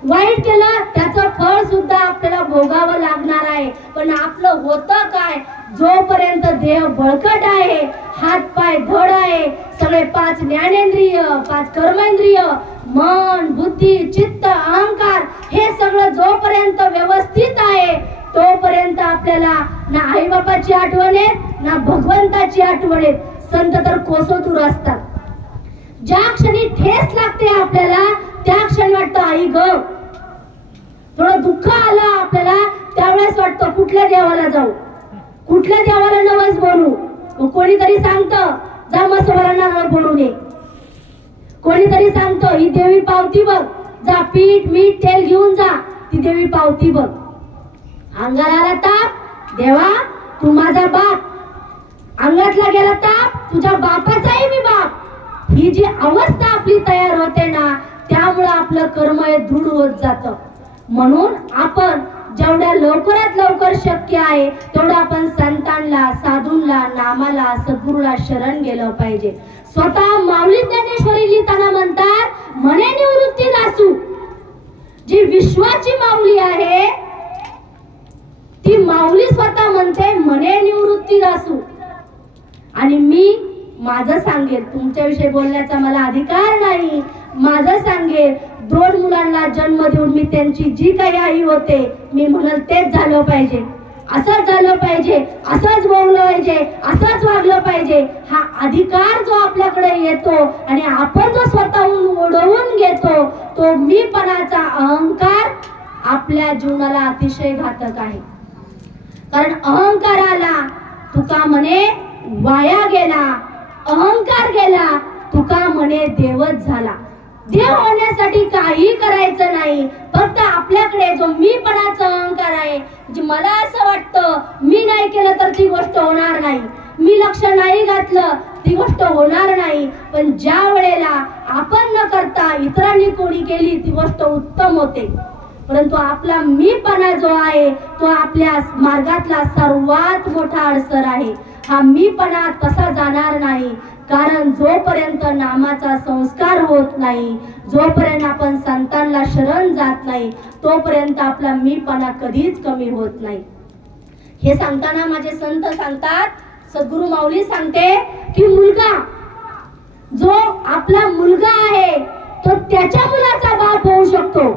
वाईट केलं त्याचं फळ सुद्धा आपल्याला भोगावं लागणार आहे. पण आपलं होतं काय? जोपर्यंत देह बळकट आहे, हात पाय धड आहे, सगळे 5 ज्ञानेंद्रिय, 5 कर्मेंद्रिय, मन, बुद्धी, चित्त, अहंकार, हे सगळं जोपर्यंत व्यवस्थित आहे तोपर्यंत आपल्याला ना आई बापाची आठवण आहे, ना भगवंताची आठवण आहे. संत तर कोसोतूर असतात. ज्या क्षणी ठेस लागते आपल्याला त्या क्षणी वाटतं आई ग. थोडं दुःख आलं आपल्याला त्यावेळेस वाटतं कुठल्या देवाला जाऊ, कुठल्या देवाला नवस बोलू. कोणीतरी सांगतं जा मसोबाला नारळ फोडून ये, कोणीतरी सांगतं ही देवी पावती बघ, जा पीठ मीठ तेल घेऊन जा, ती देवी पावती बघ. अंगाला आला ताप, देवा तू माझा बाप. अंगातला गेला ताप, तुझ्या बापाचाही मी बाप. ही जी अवस्था आपली तयार होते ना, त्यामुळे आपलं कर्म हे दृढ होत जातं. म्हणून आपण जेवढ्या लवकरात लवकर शक्य आहे तेवढं आपण संतांना, साधूंना, नामाला, सद्गुरूला शरण गेलं पाहिजे. स्वतः माऊली ज्ञानेश्वरी लिहिताना म्हणतात, म्हणे निवृत्ती दासू. जी विश्वाची माऊली आहे ती माऊली स्वतः म्हणते म्हणे निवृत्ती दासू. आणि मी माझं सांगेल, तुमच्याविषयी बोलण्याचा मला अधिकार नाही. माझं सांगेल, 2 मुलांना जन्म देऊन मी त्यांची जी काही आई होते, मी म्हणाल तेच झालं पाहिजे, असंच झालं पाहिजे, असंच बोललं पाहिजे, असंच वागलं पाहिजे. हा अधिकार जो आपल्याकडे येतो आणि आपण जो स्वतःहून ओढवून घेतो, तो मीपणाचा अहंकार आपल्या जीवनाला अतिशय घातक आहे. कारण अहंकाराला तुका म्हणे वाया गेला, अहंकार गेला तुका म्हणे देवच झाला. देव होण्यासाठी काही करायचं नाही, फक्त आपल्याकडे जो मीपणाचा अहंकार आहे, जी मला असं वाटतं मी नाही केलं तर ती गोष्ट होणार नाही, मी लक्ष नाही घातलं ती गोष्ट होणार नाही. पण ज्या वेळेला आपण न करता इतरांनी कोणी केली ती गोष्ट उत्तम होते. परंतु आपला मीपणा जो आहे तो आपल्या मार्गातला सर्वात मोठा अडसर आहे. हा मीपणा तसा जाणार नाही. कारण जोपर्यंत नामाचा संस्कार होत नाही, जोपर्यंत आपण संतांना शरण जात नाही, तोपर्यंत आपला मीपणा कधीच कमी होत नाही. हे सांगताना माझे संत सांगतात, सद्गुरु माऊली सांगते की मुलगा जो आपला मुलगा आहे तो त्याच्या मुलाचा बाप होऊ शकतो,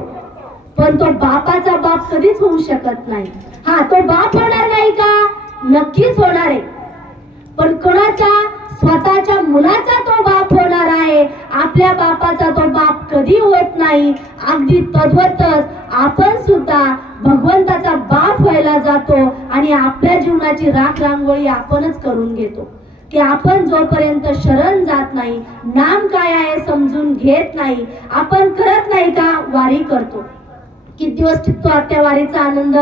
पण तो बापाचा बाप कधीच होऊ शकत नाही. हा, तो बाप होणार नाही का? नक्कीच होणार आहे. पण कोणाचा? स्वतःच्या मुलाचा तो बाप होणार आहे. आपल्या बापाचा तो बाप कधी होत नाही. अगदी तद्वतच आपण सुद्धा भगवंताचा बाप व्हायला जातो आणि आपल्या जीवनाची राख रांगोळी आपणच करून घेतो. की आपण जोपर्यंत शरण जात नाही, नाम काय आहे समजून घेत नाही, आपण करत नाही का? वारी करतो. किती दिवस टिकतो त्या वारीचा आनंद?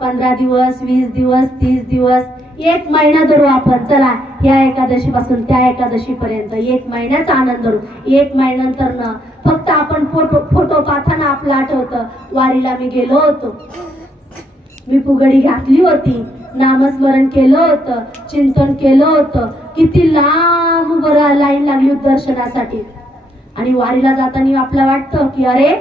15 दिवस, 20 दिवस, 30 दिवस, 1 महिना धरू आपण. चला, ह्या एकादशी पासून त्या एकादशी पर्यंत 1 महिन्याचा आनंद धरू. 1 महिन्यानंतर न फक्त आपण फोटो पाहताना आपलं आठवतं, वारीला मी गेलो होतो, मी फुगडी घातली होती, नामस्मरण केलं होतं, चिंतन केलं होतं, किती लांब उभं लाईन लागली होती दर्शनासाठी. आणि वारीला जाताना आपल्याला वाटतं की अरे,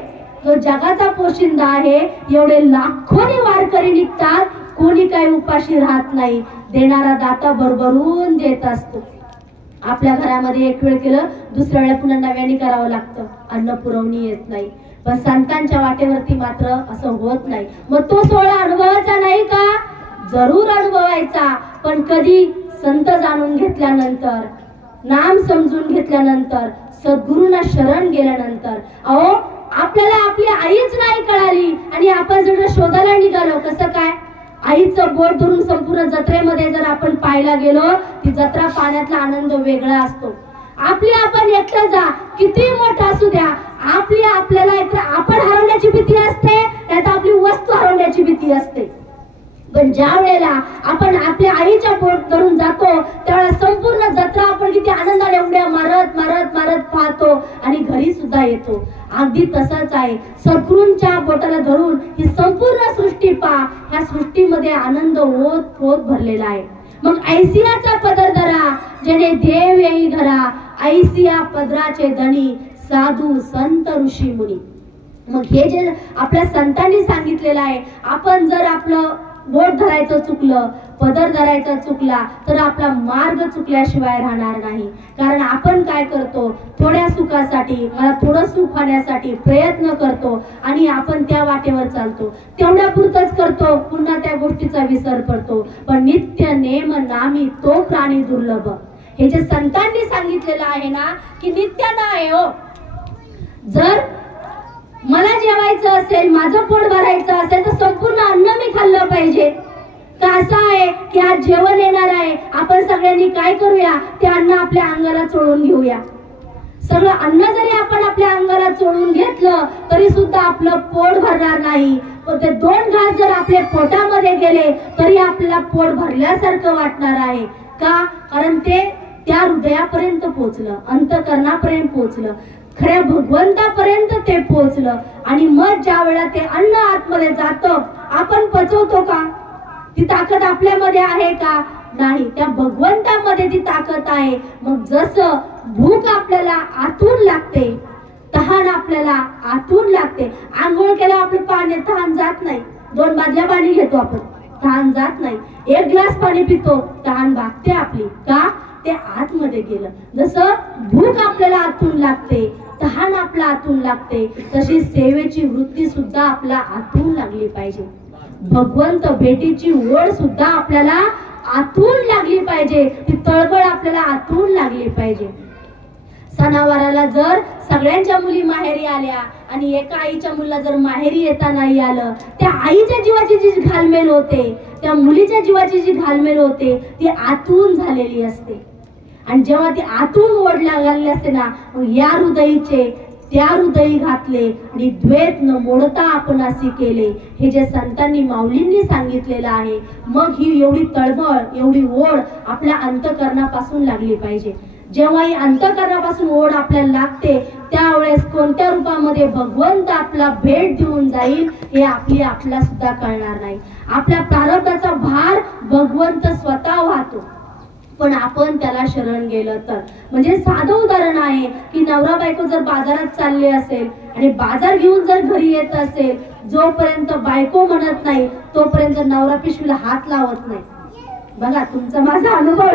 तो जगाचा पोशिंदा आहे, एवढे लाखोनी वारकरी निघतात, कोणी काही उपाशी राहत नाही. देणारा दाता भरभरून देत असतो. आपल्या घरामध्ये एक वेळ केलं, दुसऱ्या वेळेला पुन्हा नव्याने करावं लागतं, अन्न पुरवणी येत नाही. पण संतांच्या वाटेवरती मात्र असं होत नाही. मग तो सोहळा अनुभवायचा नाही का? जरूर अनुभवायचा, पण कधी? संत जाणून घेतल्यानंतर, नाम समजून घेतल्यानंतर, सद्गुरूंना शरण गेल्यानंतर. अहो, आपल्याला आपली आईच नाही कळाली आणि आपण जर शोधायला निघालो, कसं काय? आईचं बोट धरून संपूर्ण जत्रेमध्ये जर आपण पाहायला गेलो, ती जत्रा पाहण्यातला आनंद वेगळा असतो. आपली आपण एकटं जा, किती मोठा असू द्या, आपली आपल्याला एक आपण हरवण्याची भीती असते, नाहीतर आपली वस्तू हरवण्याची भीती असते. पण ज्या वेळेला आपण आपल्या आईच्या बोट धरून जातो, त्यावेळेला संपूर्ण जत्रा आपण किती आनंदाने उड्या मारत मारत मारत पाहतो आणि घरी सुद्धा येतो. अगदी तसंच आहे, सद्गुरूंच्या बोटाला धरून ही संपूर्ण सृष्टी पहा, ह्या सृष्टीमध्ये आनंद होत होत भरलेला आहे. मग ऐसियाचा पदर धरा, जेणे देव येई घरा, ऐसिया पदराचे धनी, साधू संत ऋषी मुनी. मग हे जे आपल्या संतांनी सांगितलेलं आहे, आपण जर आपलं बोट धरायचं चुकलं, पदर धरायचा चुकला, तर आपला मार्ग चुकल्याशिवाय राहणार नाही. कारण आपण काय करतो, थोड्या सुखासाठी, मला थोडं सुख होण्यासाठी प्रयत्न करतो आणि आपण त्या वाटेवर चालतो, तेवढ्या पुरतच करतो, पुन्हा त्या गोष्टीचा विसर पडतो. पण नित्य नेम नामी तो प्राणी दुर्लभ. हे जे संतांनी सांगितलेलं आहे ना, की नित्य नाही हो. जर मला जेवायचं असेल, माझं पोट भरायचं असेल, तर संपूर्ण अन्न मी खाल्लं पाहिजे का? असं आहे की आज जेवण येणार आहे, आपण सगळ्यांनी काय करूया, ते अन्न आपल्या अंगाला चोळून घेऊया. सगळं अन्न जरी आपण आपल्या अंगाला चोळून घेतलं तरी सुद्धा आपलं पोट भरणार नाही. पण ते 2 घास जर आपल्या पोटामध्ये गेले तरी आपल्याला पोट भरल्यासारखं वाटणार आहे. का? कारण ते त्या हृदयापर्यंत पोहोचलं, अंतकरणापर्यंत पोहोचलं, खऱ्या भगवंतापर्यंत ते पोहोचलं. आणि मग ज्या वेळेला ते अन्न आतमध्ये जातं, आपण पचवतो का? ती ताकद आपल्यामध्ये आहे का? नाही, त्या भगवंतामध्ये ती ताकद आहे. मग जसं भूक आपल्याला आतून लागते, तहान आपल्याला आतून लागते. आंघोळ केल्यावर आपलं पाणी तहान जात नाही, 2 बादल्या पाणी घेतो आपण, तहान जात नाही. 1 ग्लास पाणी पितो, तहान भागते आपली. का? ते आतमध्ये गेलं. जसं भूक आपल्याला आतून लागते, तहान आपला आतून लागते, तशी सेवेची वृत्ती सुद्धा आपला आतून लागली पाहिजे. भगवंत भेटीची ओढ सुद्धा आपल्याला आतून लागली पाहिजे. ती तळमळ आपल्याला आतून लागली पाहिजे. सणावाराला जर सगळ्यांच्या मुली माहेरी आल्या आणि एका आईच्या मुलीला जर माहेरी येता नाही आलं, त्या आईच्या जीवाची जी घालमेल होते, त्या मुलीच्या जीवाची जी घालमेल होते, ती आतून झालेली असते. आणि जेव्हा ती आतून ओढ लागलेली असते ना, या हृदयीचे त्या हृदयी घातले आणि द्वेत न मोडता आपण असे केले, हे जे संतांनी माऊलींनी सांगितलेलं आहे. मग ही एवढी तळमळ, एवढी ओढ आपल्या अंतकरणापासून लागली पाहिजे. जेव्हा ही अंतकरणापासून ओढ आपल्याला लागते, त्यावेळेस कोणत्या रूपामध्ये भगवंत आपला भेट देऊन जाईल हे आपल्याला सुद्धा कळणार नाही. आपल्या प्रारब्धाचा भार भगवंत स्वतः वाहतो, पण आपण त्याला शरण गेलं तर. म्हणजे साधं उदाहरण आहे की नवरा बायको जर बाजारात चालले असेल आणि बाजार घेऊन जर घरी येत असेल, जोपर्यंत बायको म्हणत नाही तोपर्यंत नवरा पिशवीला हात लावत नाही. बघा, तुमचा माझा अनुभव.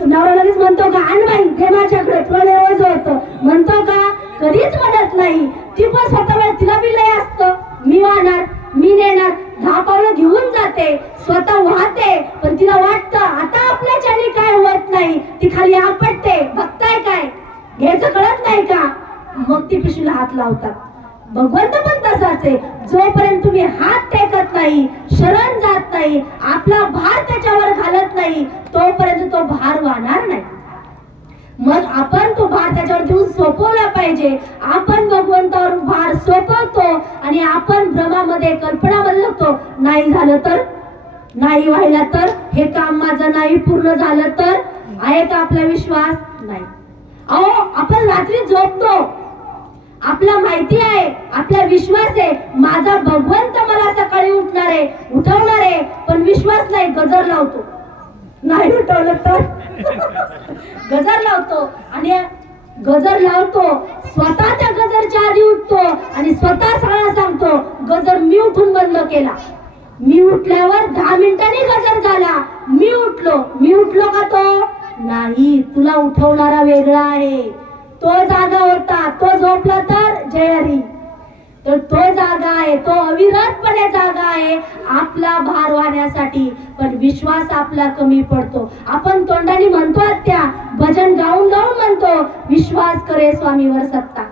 नवरा लगेच म्हणतो का, आण बाई दे माझ्याकडे, तुला एवढंच होतं, म्हणतो का? कधीच म्हणत नाही. ती पण स्वतः वेळ, तिला बी लय असतं, मी वाहणार, मी नेणार, 10 पावलं घेऊन जाते, स्वतः वाहते, पण तिला वाटतं आता आपल्याच्याने काय होत नाही, ती खाली आपटते. बघताय काय, घ्यायचं कळत नाही का? मग ती पिशवीला हात लावतात. भगवंत पण तसाच आहे. जोपर्यंत तुम्ही हात टेकत नाही, शरण जात नाही, आपला भार त्याच्यावर घालत नाही, तोपर्यंत तो भार वाहणार नाही. मग आपण तो भार त्याच्यावर देऊन सोपवला पाहिजे. आपण भगवंतावर भार सोपवतो आणि आपण भ्रमामध्ये, कल्पनामध्ये जातो. नाही झालं तर, नाही व्हायला तर, हे काम माझं नाही पूर्ण झालं तर, आहे का आपला विश्वास? नाही. अहो, आपण रात्री झोपतो, आपला माहिती आहे, आपला विश्वास आहे, माझा भगवंत मला सकाळी उठणार आहे, उठवणार आहे, पण विश्वास नाही, गजर लावतो. नाही उठवलं तर गजर लावतो आणि गजर लावतो, स्वतः त्या गजरच्या आधी उठतो आणि स्वतः सगळं सांगतो, गजर मी उठून बंद केला, मी उठल्यावर 10 मिनिटांनी गजर झाला, मी उठलो. मी उठलो का? तो नाही, तुला उठवणारा वेगळा आहे. तो जागा होता, तो झोपला तर जय हरी, तर तो जागा आहे, तो अविरतपणे जागा आहे आपला भार वाहण्यासाठी. पण विश्वास आपला कमी पडतो. आपण तोंडाने म्हणतो, त्या भजन गाऊन गाऊन म्हणतो, विश्वास करे स्वामीवर सत्ता.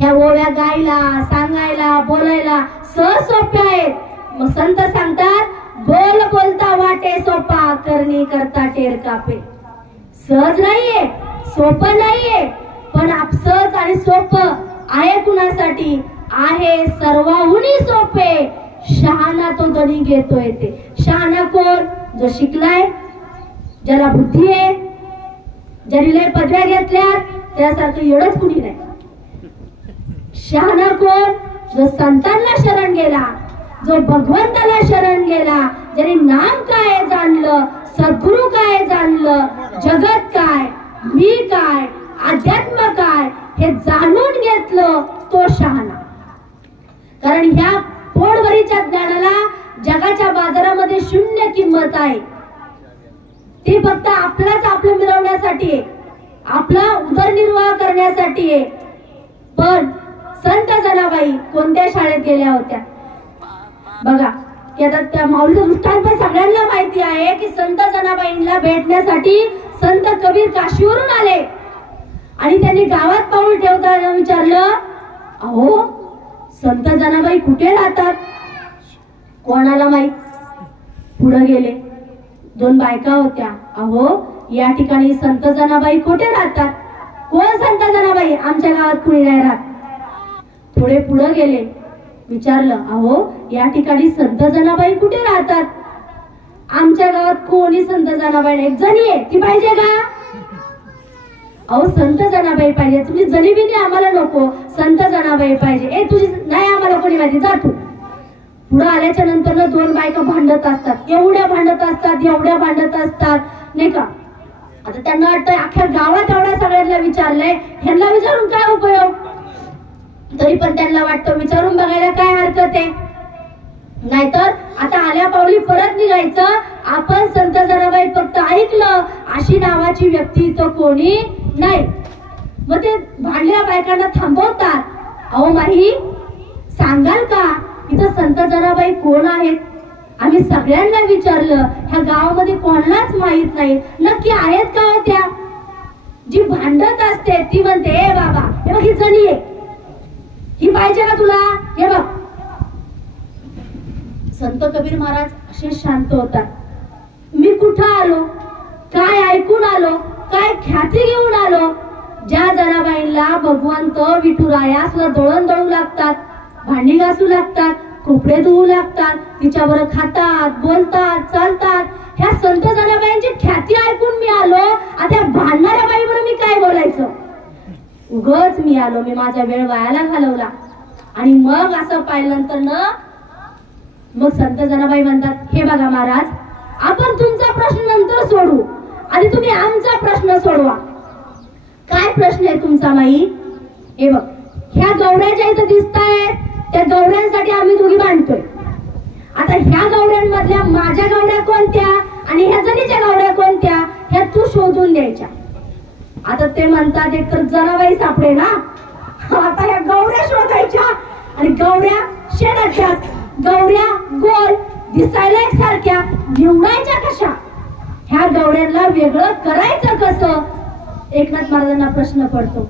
ह्या ओव्या गायला, सांगायला, बोलायला सहज सोप्या आहेत. मग संत सांगतात, बोल बोलता वाटे सोपा, करणी करता टेर कापे. सहज नाहीये, सोपं नाहीये, पण सहज आणि सोपं आहे कुणासाठी? आहे सर्वाहुनी सोपे, शहाणा तो दणी घेतोय. ते शहाणा कोण? जो शिकलाय, ज्याला बुद्धी आहे, ज्याने लय पदव्या घेतल्यात, त्यासारखं एवढंच कुणी नाही. शहाणा कोण? जो संतांना शरण गेला, जो भगवंताला शरण गेला, ज्याने नाम काय जाणलं, सद्गुरु काय जाणलं, जगत काय, मी काय, अध्यात्म काय हे जाणून घेतलं, तो शहाणा. कारण ह्या पोटभरीच्या ज्ञानाला जगाच्या बाजारामध्ये शून्य किंमत आहे. ती फक्त आपलं मिळवण्यासाठी आहे, आपला उदरनिर्वाह करण्यासाठी आहे. पण संत जनाबाई कोणत्या शाळेत गेल्या होत्या? बघा, की आता त्या माऊलीचं दृष्टांत पण सगळ्यांना माहिती आहे की संत जनाबाईंना भेटण्यासाठी संत कबीर काशीवरून आले आणि त्यांनी गावात पाऊल ठेवताना विचारलं, अहो संत जनाबाई कुठे राहतात? कोणाला माहित? पुढे गेले, 2 बायका होत्या, अहो या ठिकाणी संत जनाबाई कुठे राहतात? कोण संत जनाबाई? आमच्या गावात कुणी नाही राहत. थोडे पुढे गेले, विचारलं, अहो या ठिकाणी संत जनाबाई कुठे राहतात? आमच्या गावात कोणी संत जनाबाई नाही, जणी आहे ती पाहिजे का? अहो संत जनाबाई पाहिजे, तुम्ही जणी बी नाही आम्हाला नको, संत जनाबाई पाहिजे. ए तुझी नाही आम्हाला कोणी माहिती, जा तू. पुढे आल्याच्या नंतर दोन बायका भांडत असतात, एवढ्या भांडत असतात, एवढ्या भांडत असतात नाही का. आता त्यांना वाटतं अख्ख्या गावात एवढ्या सगळ्यांना विचारलंय, ह्यांना विचारून काय उपयोग. तरी पण त्यांना वाटतं विचारून बघायला काय हरकत आहे. नाहीतर आता आल्या पावली परत निघायचं. आपण संत जनाबाई फक्त ऐकलं अशी नावाची व्यक्ती तर कोणी नाही. मग ते भांडल्या बायकांना थांबवतात. अहो माही सांगाल का इथं संत जनाबाई कोण आहेत? आम्ही सगळ्यांना विचारलं, ह्या गावामध्ये कोणालाच माहित नाही. नक्की आहेत का होत्या? जी भांडत असते ती म्हणते ए बाबा हे बघ ही जणी आहे, ही पाहिजे का तुला? हे बघ. संत कबीर महाराज असे शांत होतात. मी कुठं आलो, काय ऐकून आलो, काय ख्याती घेऊन आलो? ज्या जनाबाईंना भगवंत विठुराया सुद्धा दळण दळू लागतात, भांडी घासू लागतात, कपडे धुवू लागतात, तिच्यावर खातात, बोलतात, चालतात, ह्या संत जनाबाईंची ख्याती ऐकून मी आलो. आता भांडणाऱ्या बाईवर मी काय बोलायचं? उगच मी आलो, मी माझा वेळ वायाला घालवला. आणि मग असं पाहिल्यानंतर मग संत जनाबाई म्हणतात हे बघा महाराज, आपण तुमचा प्रश्न नंतर सोडू, आधी तुम्ही आमचा प्रश्न सोडवा. काय प्रश्न आहे तुमचा माई? हे बघ ह्या गौऱ्या ज्या इथं दिसतायत त्या गौऱ्यांसाठी आम्ही दोघी बांधतोय. आता ह्या गौऱ्यांमधल्या माझ्या गौऱ्या कोणत्या आणि ह्या जणीच्या गौऱ्या कोणत्या ह्या तू शोधून द्यायच्या. आता ते म्हणतात एक तर जनाबाई सापडे ना, आता ह्या गौऱ्या शोधायच्या. आणि गौऱ्या शेणाच्या, गौऱ्या गोल दिसायला एकसारख्या, निवडायच्या कशा? ह्या गौऱ्यांना वेगळं करायचं कसं? एकनाथ महाराजांना प्रश्न पडतो.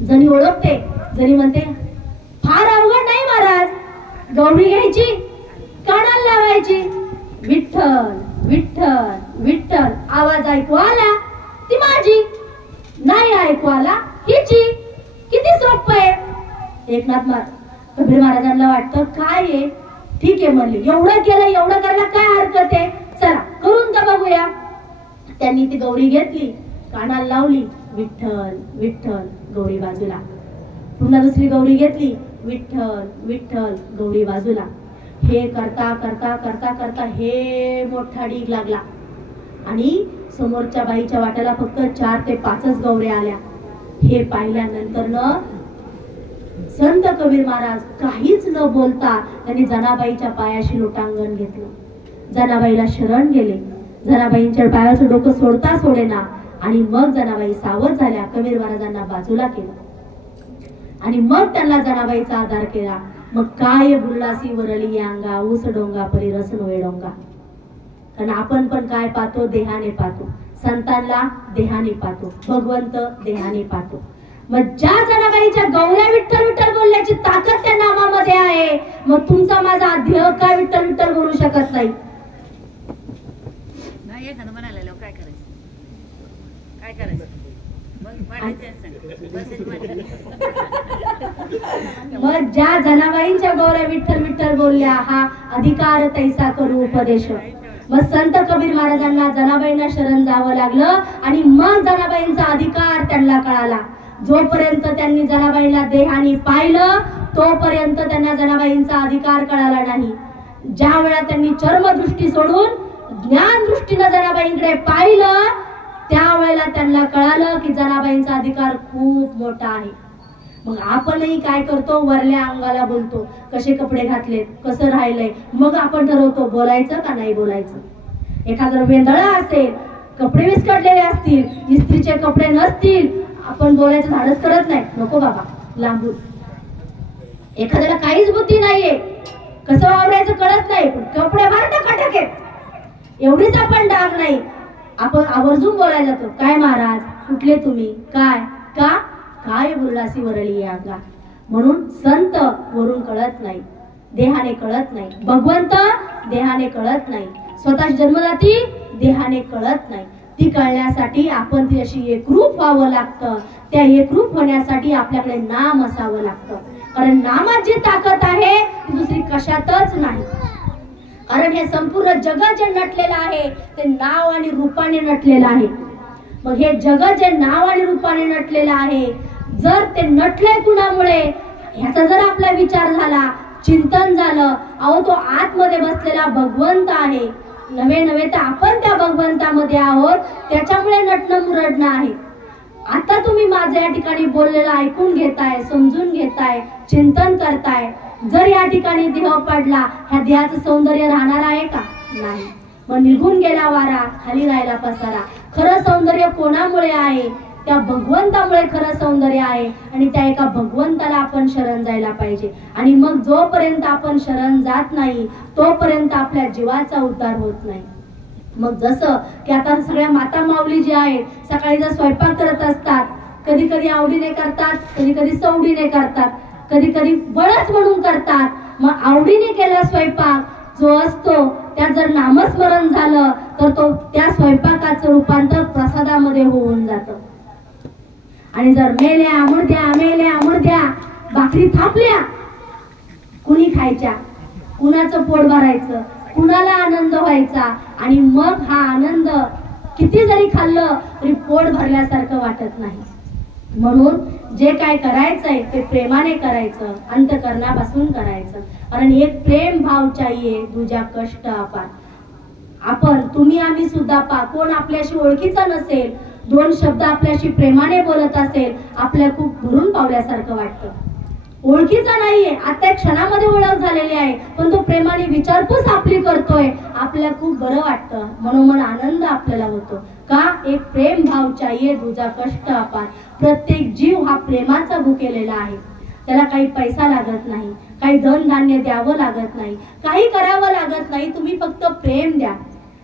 जणी ओळखते, जणी म्हणते फार अवघड नाही महाराज, गौरी घ्यायची, कानाला लावायची, विठ्ठल विठ्ठल विठ्ठल, आवाज ऐकू आला ती माझी, नाही ऐकू आला हिची. किती सोपं आहे. एकनाथ कबीर महाराजांना वाटतं काय आहे, ठीक आहे म्हणले, एवढं केलं, एवढं करायला काय हरकत आहे, चला करून तर बघूया. त्यांनी ती गौरी घेतली, कानाला लावली, विठ्ठल विठ्ठल, गौरी बाजूला. पुन्हा दुसरी गौरी घेतली, विठ्ठल विठ्ठल, गौरी बाजूला. हे करता करता करता करता हे मोठा ढीग लागला आणि समोरच्या बाईच्या वाट्याला फक्त 4 ते 5च गौऱ्या आल्या. हे पाहिल्यानंतर संत कबीर महाराज काहीच न बोलता त्यांनी जनाबाईच्या पायाशी लोटांगण घेतलं, जनाबाईला शरण गेले. जनाबाईंच्या पायाचं डोकं सोडता सोडेना. आणि मग जनाबाई सावध झाल्या, कबीर महाराजांना बाजूला केलं आणि मग त्यांना जनाबाईचा आधार केला. मग काय बुल्लासी वरली या अंगा, ऊस डोंगा परी रस नोए डोंगा. कारण आपण पण काय पाहतो, देहाने पाहतो, संतांना देहाने पाहतो, भगवंत देहाने पाहतो. मग ज्या जनाबाईच्या गौऱ्या विठ्ठल विठ्ठल बोलण्याची ताकद त्या नामामध्ये आहे, मग तुमचा माझा देह काय विठ्ठल विठ्ठल बोलू शकत नाही. मग ज्या जनाबाईंच्या गौऱ्या विठ्ठल विठ्ठल बोलल्या, हा अधिकार तैसा करू उपदेश. मग संत कबीर महाराजांना जनाबाईंना शरण जावं लागलं आणि मग जनाबाईंचा अधिकार त्यांना कळाला. जोपर्यंत त्यांनी जनाबाईंना देहाने पाहिलं तोपर्यंत त्यांना जनाबाईंचा अधिकार कळाला नाही. ज्या वेळा त्यांनी चर्मदृष्टी सोडून ज्ञान दृष्टीनं जनाबाईंकडे पाहिलं त्यावेळेला त्यांना कळालं की जनाबाईंचा अधिकार खूप मोठा आहे. मग आपणही काय करतो, वरल्या अंगाला बोलतो, कसे कपडे घातलेत, कसं राहिलंय, मग आपण ठरवतो बोलायचं का नाही बोलायचं. एखादं वेंदळा असेल, कपडे विस्कटलेले असतील, इस्त्रीचे कपडे नसतील, आपण बोलायचं धाडस करत नाही, नको बाबा लांबून. एखाद्याला काहीच बुद्धी नाहीये, कसं वावरायचं कळत नाही, कपडे भर टकाटक आहेत, एवढीच आपण डाग नाही, आपण आवर्जून बोलायला जातो, काय महाराज कुठले तुम्ही, काय का काय बुल्लासी वरली या अंगा. म्हणून संत वरून कळत नाही, देहाने कळत नाही, भगवंत देहाने कळत नाही, स्वतः जन्मदाती देहाने कळत नाही. ती कळण्यासाठी आपण ती अशी एकरूप व्हावं लागतं. त्या एकरूप होण्यासाठी आपल्याकडे नाम असावं लागतं. कारण नामात जी ताकद आहे ती दुसरी कशातच नाही. कारण हे संपूर्ण जग जे नटलेलं आहे ते नाव आणि रूपाने नटलेलं आहे. मग हे जग जे नाव आणि रूपाने नटलेलं आहे, जर ते नटले कुणामुळे ह्याचा जर आपला विचार झाला, चिंतन झालं, अहो तो आतमध्ये बसलेला भगवंत आहे. नव्हे तर आपण त्या भगवंतामध्ये आहोत, त्याच्यामुळे नटणं मुरडणं आहे. आता तुम्ही माझं या ठिकाणी बोललेलं ऐकून घेताय, समजून घेताय, चिंतन करताय. जर या ठिकाणी देह पडला, ह्या देहाचं सौंदर्य राहणार आहे का? नाही. मग निघून गेला वारा, खाली राहिला पसारा. खरं सौंदर्य कोणामुळे आहे? त्या भगवंतामुळे खरं सौंदर्य आहे. आणि त्या एका भगवंताला आपण शरण जायला पाहिजे. आणि मग जोपर्यंत आपण शरण जात नाही तोपर्यंत आपल्या जीवाचा उद्धार होत नाही. मग जसं की आता सगळ्या माता माऊली जे आहेत सकाळी जर स्वयंपाक करत असतात, कधी कधी आवडीने करतात, कधी कधी सवडीने करतात, कधी कधी बळच म्हणून करतात. मग आवडीने केला स्वयंपाक जो असतो त्यात जर नामस्मरण झालं तर तो त्या स्वयंपाकाचं रूपांतर प्रसादामध्ये होऊन जातं. आणि जर मेल्या मुर्द्या भाकरी थापल्या, कुणी खायच्या, कुणाचं पोट भरायचं, कुणाला आनंद व्हायचा. आणि मग हा आनंद किती जरी खाल्लं तरी पोट भरल्यासारखं वाटत नाही. म्हणून जे काय करायचंय ते प्रेमाने करायचं, अंतःकरणापासून करायचं. कारण एक प्रेम भाव चाहिए, दूजा कष्ट अपार. आपण तुम्ही आम्ही सुद्धा कोण आपल्याशी ओळखीचा नसेल, दोन शब्द आपल्याशी प्रेमाने बोलत असेल, आपल्या खूप भरून पावल्यासारखं वाटतं. ओळखीचा नाहीये, आता क्षणामध्ये ओळख झालेली आहे, पण तो प्रेमाने विचारपूस आपली करतोय, आपल्याला खूप बरं वाटतं. मनोमन आनंद आपल्याला होतो. का? एक प्रेम भाव चाहिए, दूजा कष्ट अपार. प्रत्येक जीव हा प्रेमाचा भुकेलेला आहे. त्याला काही पैसा लागत नाही, काही धन धान्य द्यावं लागत नाही, काही करावं लागत नाही. तुम्ही फक्त प्रेम द्या,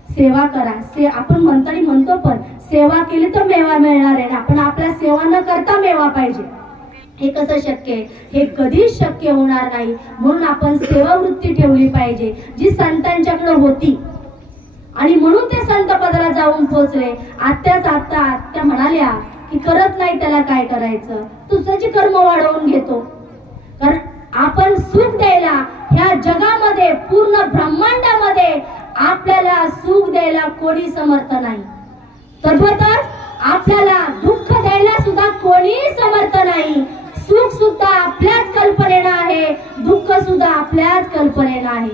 सेवा करा. आपण म्हणतो पण सेवा केली तर मेवा मिळणार आहे ना. आपण आपल्या सेवा न करता मेवा पाहिजे. हे कसं शक्य आहे? हे कधीच शक्य होणार नाही. म्हणून आपण सेवा वृत्ती ठेवली पाहिजे, जी संतांच्याकडे होती. आणि म्हणून ते संत पदाला जाऊन पोहोचले. आत्या म्हणाल्या की करत नाही त्याला काय करायचं, तू त्याची कर्म वाढवून घेतो. कारण आपण सुख द्यायला ह्या जगामध्ये, पूर्ण ब्रह्मांडामध्ये आपल्याला सुख द्यायला कोणी समर्थ नाही. तद्वतच आपल्याला दुःख द्यायला सुद्धा कोणी समर्थ नाही. सुख सुद्धा आपल्याच कल्पनेनं आहे, दुःख सुद्धा आपल्याच कल्पनेनं आहे.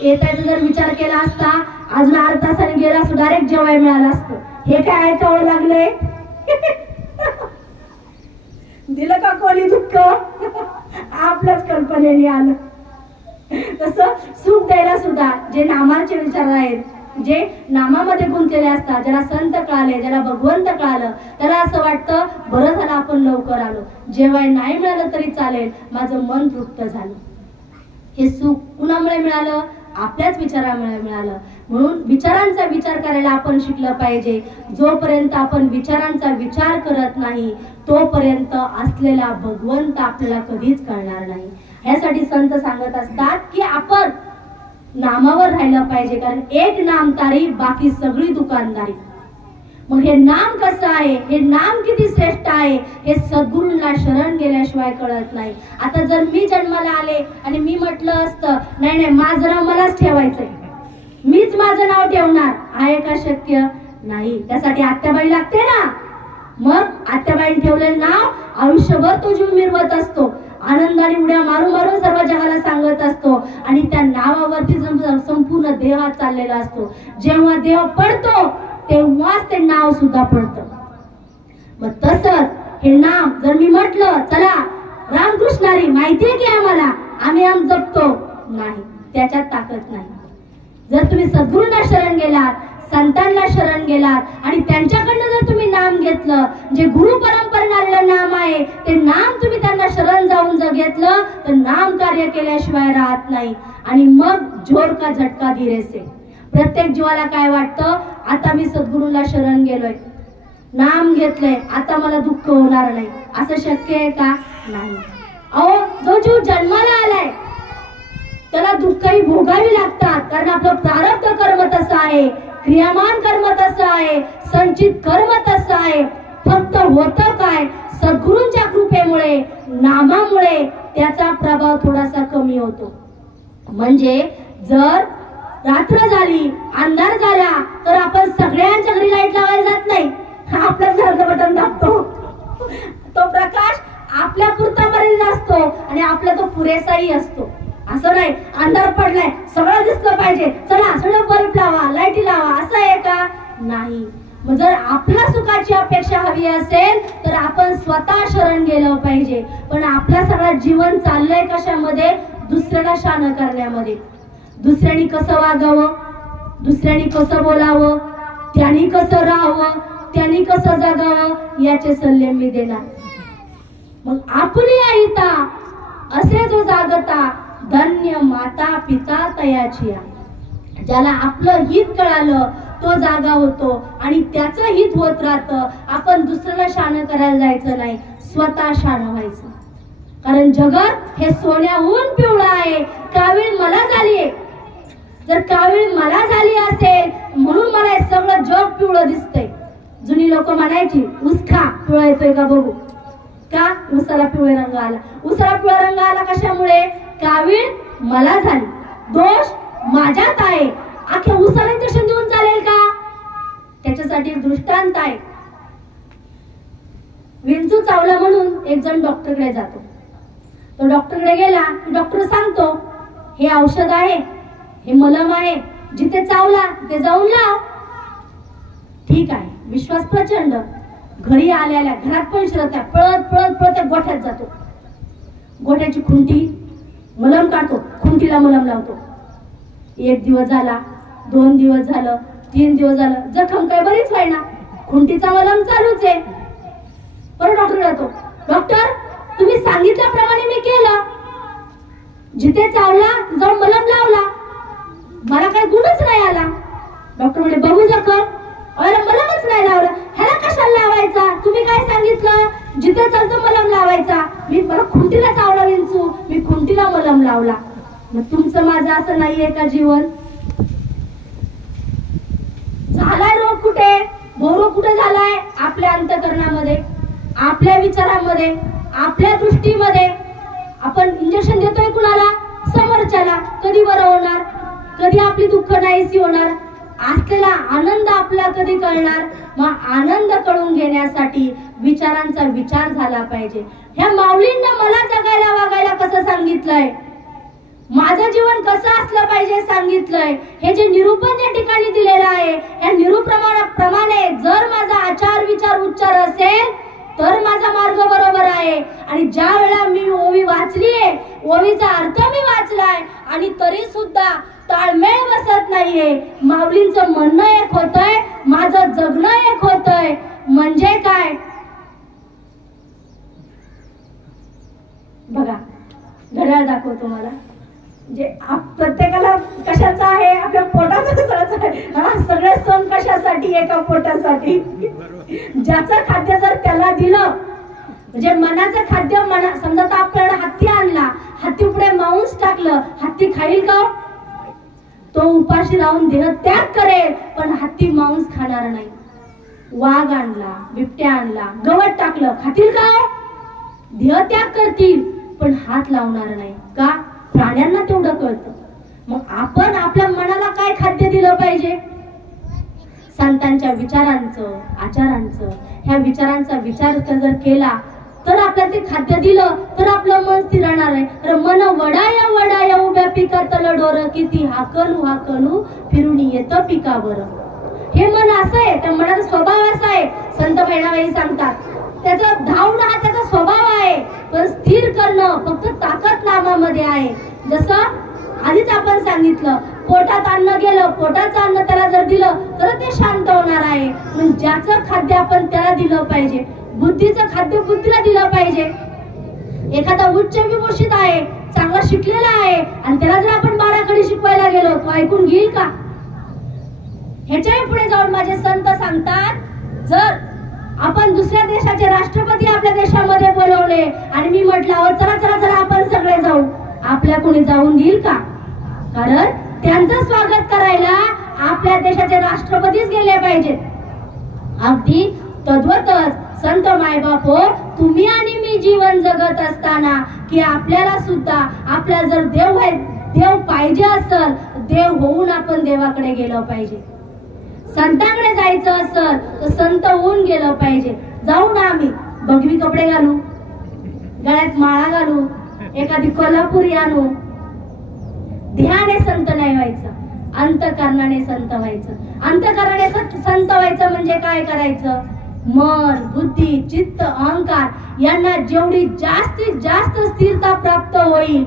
येत्याचा जर विचार केला असता अजून अर्धा तासाने गेला असतो, डायरेक्ट जेवाय मिळालं असतं. हे काय ऐकावं लागलंय? दिलं का कोणी दुःख? आपल्याच कल्पनेने आलं. तसं सुख द्यायला सुद्धा जे नामाचे विचार आहेत, जे नामामध्ये गुंतलेले असतात, ज्याला संत कळाले, ज्याला भगवंत कळालं, त्याला असं वाटतं बरं झालं आपण लवकर आलो, जेवाय नाही मिळालं तरी चालेल, माझं मन तृप्त झालं. हे सुख कुणामुळे मिळालं? आपल्याच विचारामुळे मिळालं. म्हणून विचारांचा विचार करायला आपण शिकलं पाहिजे. जोपर्यंत आपण विचारांचा विचार करत नाही तोपर्यंत असलेला भगवंत आपल्याला कधीच कळणार नाही. ह्यासाठी संत सांगत असतात की आपण नामावर राहिलं पाहिजे. कारण एक नाम तारी, बाकी सगळी दुकानदारी. मग हे नाम कसं आहे, हे नाम किती श्रेष्ठ आहे, हे सद्गुरूंना शरण गेल्याशिवाय कळत नाही. आता जर मी जन्माला आले आणि मी म्हटलं असतं नाही माझं नाव मलाच ठेवायचंय, मीच माझं नाव ठेवणार, आहे का शक्य? नाही. त्यासाठी आत्याबाई लागते ना. मग आत्याबाईंनी ठेवलेलं नाव आयुष्यभर तो जीव मिरवत असतो, आनंदाने उड्या मारून मारून सर्व जगाला सांगत असतो. आणि त्या नावावरती संपूर्ण देह चाललेला असतो. जेव्हा देह पडतो तेव्हाच ते नाव सुद्धा पडतं. मग तसंच हे नाम जर मी म्हटलं चला रामकृष्णारी माहितीये की आम्हाला, आम्ही आम जपतो, नाही, त्याच्यात ताकद नाही. जर तुम्ही सद्गुरूंना शरण गेलात, संतांना शरण गेलात आणि त्यांच्याकडनं जर तुम्ही नाम घेतलं, जे गुरु परंपरेने आलेलं नाम आहे ते नाम तुम्ही त्यांना शरण जाऊन जर घेतलं तर नाम कार्य केल्याशिवाय राहत नाही. आणि मग जोर का झटका धीरे से. प्रत्येक जीवाला काय वाटतं, आता मी सद्गुरूंना शरण गेलोय, नाम घेतलंय, आता मला दुःख होणार नाही. असं शक्य आहे का? नाही. अहो जो जीव जन्माला आलाय त्याला दुःखही भोगावी लागतात. कारण आपलं प्रारब्ध कर्म तसं आहे, क्रियामान कर्म तसं आहे, संचित कर्म तसं आहे. फक्त होतं काय, सद्गुरूंच्या कृपेमुळे, नामामुळे त्याचा प्रभाव थोडासा कमी होतो. म्हणजे जर रात्र झाली, अंधार झाला तर आपण सगळ्यांच्या घरी लाईट लावायला जात नाही. आपल्याच घराचं बटन दाबतो. तो प्रकाश आपल्या पुरता मर्यादित असतो आणि आपला तो पुरेसाही असतो. असं नाही अंधार पडलाय सगळं दिसलं पाहिजे, चला सगळं बल्ब लावा, लाईटी लावा, असं आहे का? नाही. मग जर आपल्या सुखाची अपेक्षा हवी असेल तर आपण स्वतः शरण गेलं पाहिजे. पण आपला सगळं जीवन चाललंय कशामध्ये? दुसऱ्याला शान करण्यामध्ये. दुसऱ्यानी कसं वागावं, दुसऱ्यानी कसं बोलावं, त्यांनी कसं राहावं, त्यांनी कसं जगावं याचे सल्ले मी देणार. मग आपली आईता असे जो जागता धन्य माता पिता तयाची. ज्याला आपलं हित कळालं तो जागा होतो आणि त्याचं हित होत राहतं. आपण दुसऱ्याला शान करायला जायचं नाही, स्वतः शान व्हायचं. कारण जगत हे सोन्याहून पिवळं आहे. कावीळ मला झालीये. जर कावीळ मला झाली असेल म्हणून मला हे सगळं जग पिवळं दिसतंय. जुनी लोक म्हणायची ऊस खा पिवळा येतोय का बघू. का? ऊसाला पिवळा रंग आला. ऊसाला पिवळा रंग आला कशामुळे? कावीळ मला झाली, दोष माझ्यात आहे. अख्ख्या ऊसाला इंजेक्शन देऊन चालेल का? त्याच्यासाठी एक दृष्टांत आहे. विंचू चावला म्हणून एक जण डॉक्टरकडे जातो. तो डॉक्टरकडे गेला की डॉक्टर सांगतो हे औषध आहे, हे मलम आहे, जिथे चावला ते जाऊन लाव. ठीक आहे, विश्वास प्रचंड. घरी आल्याला घरात पण शिरत आहे, पळत पळत पळत गोठ्यात जातो. गोठ्याची खुंटी मलम काढतो, खुंटीला मलम लावतो. 1 दिवस झाला, 2 दिवस झालं, 3 दिवस झालं, जखम काय बरीच व्हायना, खुंटीचा मलम चालूच आहे. परत डॉक्टर जातो. डॉक्टर तुम्ही सांगितल्याप्रमाणे मी केलं, जिथे चावला जाऊन मलम लावला, मला काही गुणच नाही आला. डॉक्टर म्हणे बघू जखम, अरे मलमच नाही लावलं, ह्याला कशाला लावायचा? तुम्ही काय सांगितलं? जिथे चालतो मलम लावायचा. मला खुंटीला चावला विंचू, मी खुंटीला मलम लावला. मग तुमचं माझं असं नाहीये का जीवन? झालाय रोग कुठे? रोग कुठे झालाय? आपल्या अंतःकरणामध्ये, आपल्या विचारांमध्ये, आपल्या दृष्टीमध्ये. आपण इंजेक्शन देतोय कुणाला? समोरच्याला. कधी बरं होणार? कधी आपली दुःख नाहीसी होणार? असलेला आनंद आपला कधी कळणार? मग आनंद कळून घेण्यासाठी विचारांचा विचार झाला पाहिजे. ह्या माऊलींना मला जगायला वागायला कसं सांगितलंय, माझं जीवन कसं असलं पाहिजे सांगितलंय. हे जे निरूपण या ठिकाणी दिलेलं आहे, या निरूपणाप्रमाणे जर माझा आचार विचार उच्चार असेल तर माझा मार्ग बरोबर आहे. आणि ज्या वेळा मी ओवी वाचलीये, ओवीचा अर्थ मी वाचलाय आणि तरी सुद्धा ताळमेळ बसत नाहीये. माऊलींचं म्हणणं एक होतंय, माझं जगणं एक होतंय. म्हणजे काय? बघा, घड्याळ दाखवतो मला. जे प्रत्येकाला कशाचा आहे? आपल्या पोटाचा आहे. सगळे सण कशासाठी? एका पोटासाठी. ज्याचं खाद्य जर त्याला दिलं, म्हणजे मनाचं खाद्य मना, समजा तर आपल्याला हत्ती आणला, हत्ती पुढे मांस टाकलं, हत्ती खाईल का? तो उपाशी राहून देह त्याग करेल, पण हत्ती मांस खाणार नाही. वाघ आणला, बिबट्या आणला, गवत टाकलं, खातील का? देह त्याग करतील पण हात लावणार नाही. का? प्राण्यांना तेवढं कळतं. मग आपण आपल्या मनाला काय खाद्य दिलं पाहिजे? संतांच्या विचारांचं, आचारांचं. ह्या विचारांचा विचार जर केला तर आपल्याला ते खाद्य दिलं तर आपलं मन स्थिर राहणार आहे. तर मन वडाया वडाया उभ्या पिकातल डोर, किती हाकलू हाकलू फिरून येतं पिकावर. हे मन असं आहे, त्या मनाचा स्वभाव असा आहे. संत बहिणाबाई सांगतात त्याचा धावणं हा त्याचा स्वभाव आहे, पण स्थिर करणं फक्त ताकद नामामध्ये आहे. जसं आधीच आपण सांगितलं, पोटात अन्न गेलं, पोटाचं अन्न त्याला जर दिलं तर ते शांत होणार आहे. पण ज्याचं खाद्य आपण त्याला दिलं पाहिजे, बुद्धीचं खाद्य बुद्धीला दिलं पाहिजे. एखादा उच्च विभूषित आहे, चांगला शिकलेला आहे आणि त्याला जर आपण 12 कडे शिकवायला गेलो तो ऐकून घेईल का? ह्याच्याही पुढे जाऊन माझे संत सांगतात, जर आपण दुसऱ्या देशाचे राष्ट्रपती आपल्या देशामध्ये बोलवले आणि मी म्हटलं चला चला चला आपण सगळे जाऊ, आपल्या कोणी जाऊन देईल का? कारण त्यांचं स्वागत करायला आपल्या देशाचे राष्ट्रपतीच गेले पाहिजेत. अगदी तद्वतच संत मायबाप हो, तुम्ही आणि मी जीवन जगत असताना की आपल्याला सुद्धा आपल्या जर देव पाहिजे असेल, देव होऊन आपण देवाकडे गेलो पाहिजे. संतांकडे जायचं असेल तर संत होऊन गेलं पाहिजे. जाऊ ना आम्ही भगवी कपडे घालू, गळ्यात माळा घालू, एखादी कोल्हापुरी आणू. ध्याने संत नाही व्हायचं, अंतःकरणाने संत व्हायचं. अंतःकरणाने संत व्हायचं म्हणजे काय करायचं? मन, बुद्धी, चित्त, अहंकार यांना जेवढी जास्तीत जास्त स्थिरता प्राप्त होईल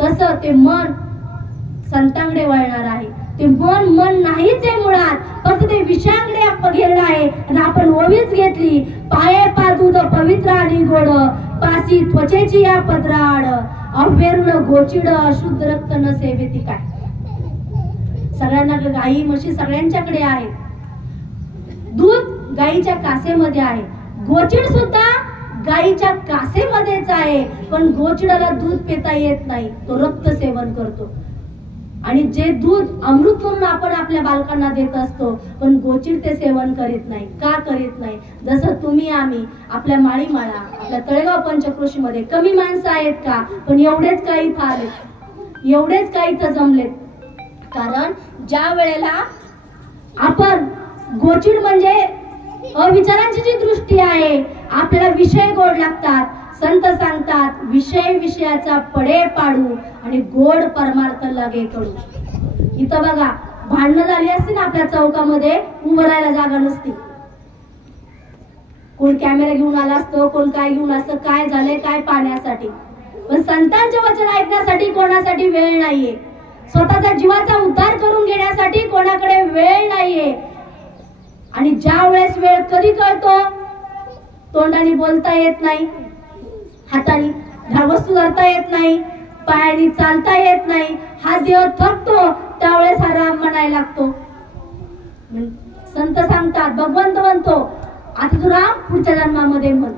तसं ते मन संतांकडे वळणार आहे. ते मन नाहीच आहे मुळात, फक्त ते विषयांकडे आपण गेलं आहे. आणि आपण ओवीच घेतली, पाये पा दूध पवित्र आणि गोड, पासी त्वचेची या पत्राड, अव्हेरून गोचिड अशुद्ध रक्त न सेवेती. काय सगळ्यांना गाई म्हशी सगळ्यांच्याकडे आहे, दूध गाईच्या कासेमध्ये आहे, गोचिड सुद्धा गाईच्या कासेमध्येच आहे. पण गोचिडाला दूध पिता येत नाही, तो रक्त सेवन करतो. आणि जे दूध अमृत म्हणून आपण आपल्या बालकांना देत असतो, पण गोचिड ते सेवन करीत नाही. का करीत नाही? जसं तुम्ही आम्ही आपल्या माळीमाळा, आपल्या तळेगाव पंचक्रोशी मध्ये कमी माणसं आहेत का? पण एवढेच काही फार, एवढेच काही तर जमलेत. कारण ज्या वेळेला आपण गोचिड म्हणजे अविचारांची जी दृष्टी आहे, आपल्याला विषय गोड लागतात. संत सांगतात विषयाचा पडे पाडू आणि गोड परमार्थ लागे करू. इथं बघा भांडणं झाली असती ना आपल्या चौकामध्ये, उभं राहायला जागा नसती. कोण कॅमेरा घेऊन आला असतो, कोण काय घेऊन असतं, काय झालंय काय पाहण्यासाठी. पण संतांचे वचन ऐकण्यासाठी कोणासाठी वेळ नाहीये. स्वतःचा जीवाचा उद्धार करून घेण्यासाठी कोणाकडे वेळ नाहीये. आणि ज्या वेळेस वेळ कधी कळतो? तोंडाने बोलता येत नाही, हाताने वस्तू धरता येत नाही, पायाने चालता येत नाही, हा देव थकतो, त्यावेळेस हा राम म्हणायला लागतो. संत सांगतात भगवंत म्हणतो आता तू राम पुढच्या जन्मामध्ये म्हण.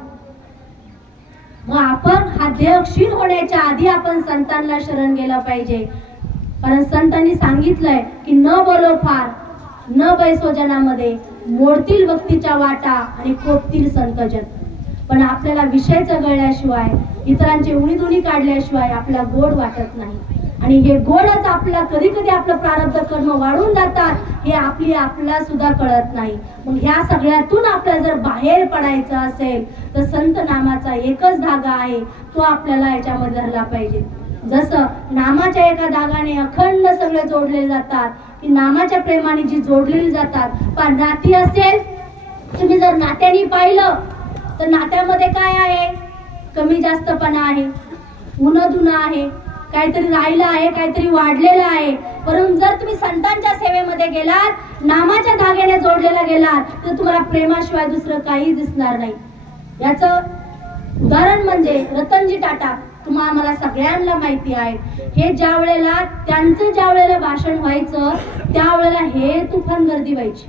मग आपण हा देव क्षीण होण्याच्या आधी आपण संतांना शरण गेलं पाहिजे. कारण संतांनी सांगितलंय की न बोलो फार न बैसो जनामध्ये, मोडतील भक्तीच्या वाटा आणि कोपतील संतजन. पण आपल्याला विषयचं गळल्याशिवाय, इतरांचे उणीधुणी काढल्याशिवाय आपल्याला गोड वाटत नाही. आणि हे गोडच आपल्याला कधी कधी आपलं प्रारब्ध कर्म वाढून जातात, हे आपल्याला सुद्धा कळत नाही. मग ह्या सगळ्यातून आपल्याला जर बाहेर पडायचं असेल तर संत नामाचा एकच धागा आहे, तो आपल्याला याच्यामध्ये धरला पाहिजे. जसं नामाच्या एका धागाने अखंड सगळे जोडले जातात, की नामाच्या प्रेमाने जी जोडलेली जातात. पण नाती असेल, तुम्ही जर नात्याने पाहिलं तर नात्यामध्ये काय आहे? कमी जास्तपणा आहे, उणं आहे, काहीतरी राहिलं आहे, काहीतरी वाढलेलं आहे. परंतु जर तुम्ही संतांच्या सेवेमध्ये गेलात, नामाच्या धाग्याने जोडलेला गेलात, तर तुम्हाला प्रेमाशिवाय दुसरं काही दिसणार नाही. याचं उदाहरण म्हणजे रतनजी टाटा. आम्हाला सगळ्यांना माहिती आहे, हे ज्या वेळेला त्यांचं ज्या वेळेला भाषण व्हायचं त्यावेळेला हे तुफान गर्दी व्हायची,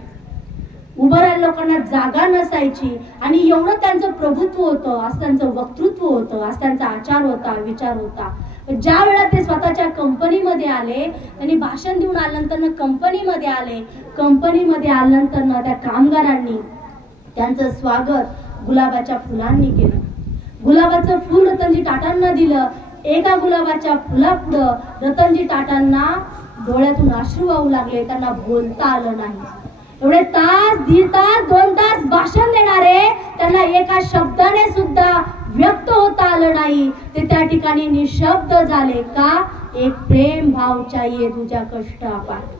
उभं राहायला लोकांना जागा नसायची. आणि एवढं त्यांचं प्रभुत्व होतं, असं त्यांचं वक्तृत्व होतं, असं त्यांचा आचार होता, विचार होता. ज्या वेळेला ते स्वतःच्या कंपनीमध्ये आले, त्यांनी भाषण देऊन आल्यानंतर कंपनीमध्ये आले, कंपनीमध्ये आल्यानंतर त्या कामगारांनी त्यांचं स्वागत गुलाबाच्या फुलांनी केलं. गुलाबाचं फुल रतनजी टाटांना दिलं. एका गुलाबाच्या फुलापुढं रतनजी टाटांना डोळ्यातून अश्रू वाहू लागले, त्यांना बोलता आलं नाही. एवढे तास, दीड तास, 2 तास भाषण देणारे, त्यांना एका शब्दाने सुद्धा व्यक्त होता आलं नाही. ते त्या ठिकाणी निशब्द झाले. का? एक प्रेम भाव चाहिए तुझ्या कष्ट अपाट.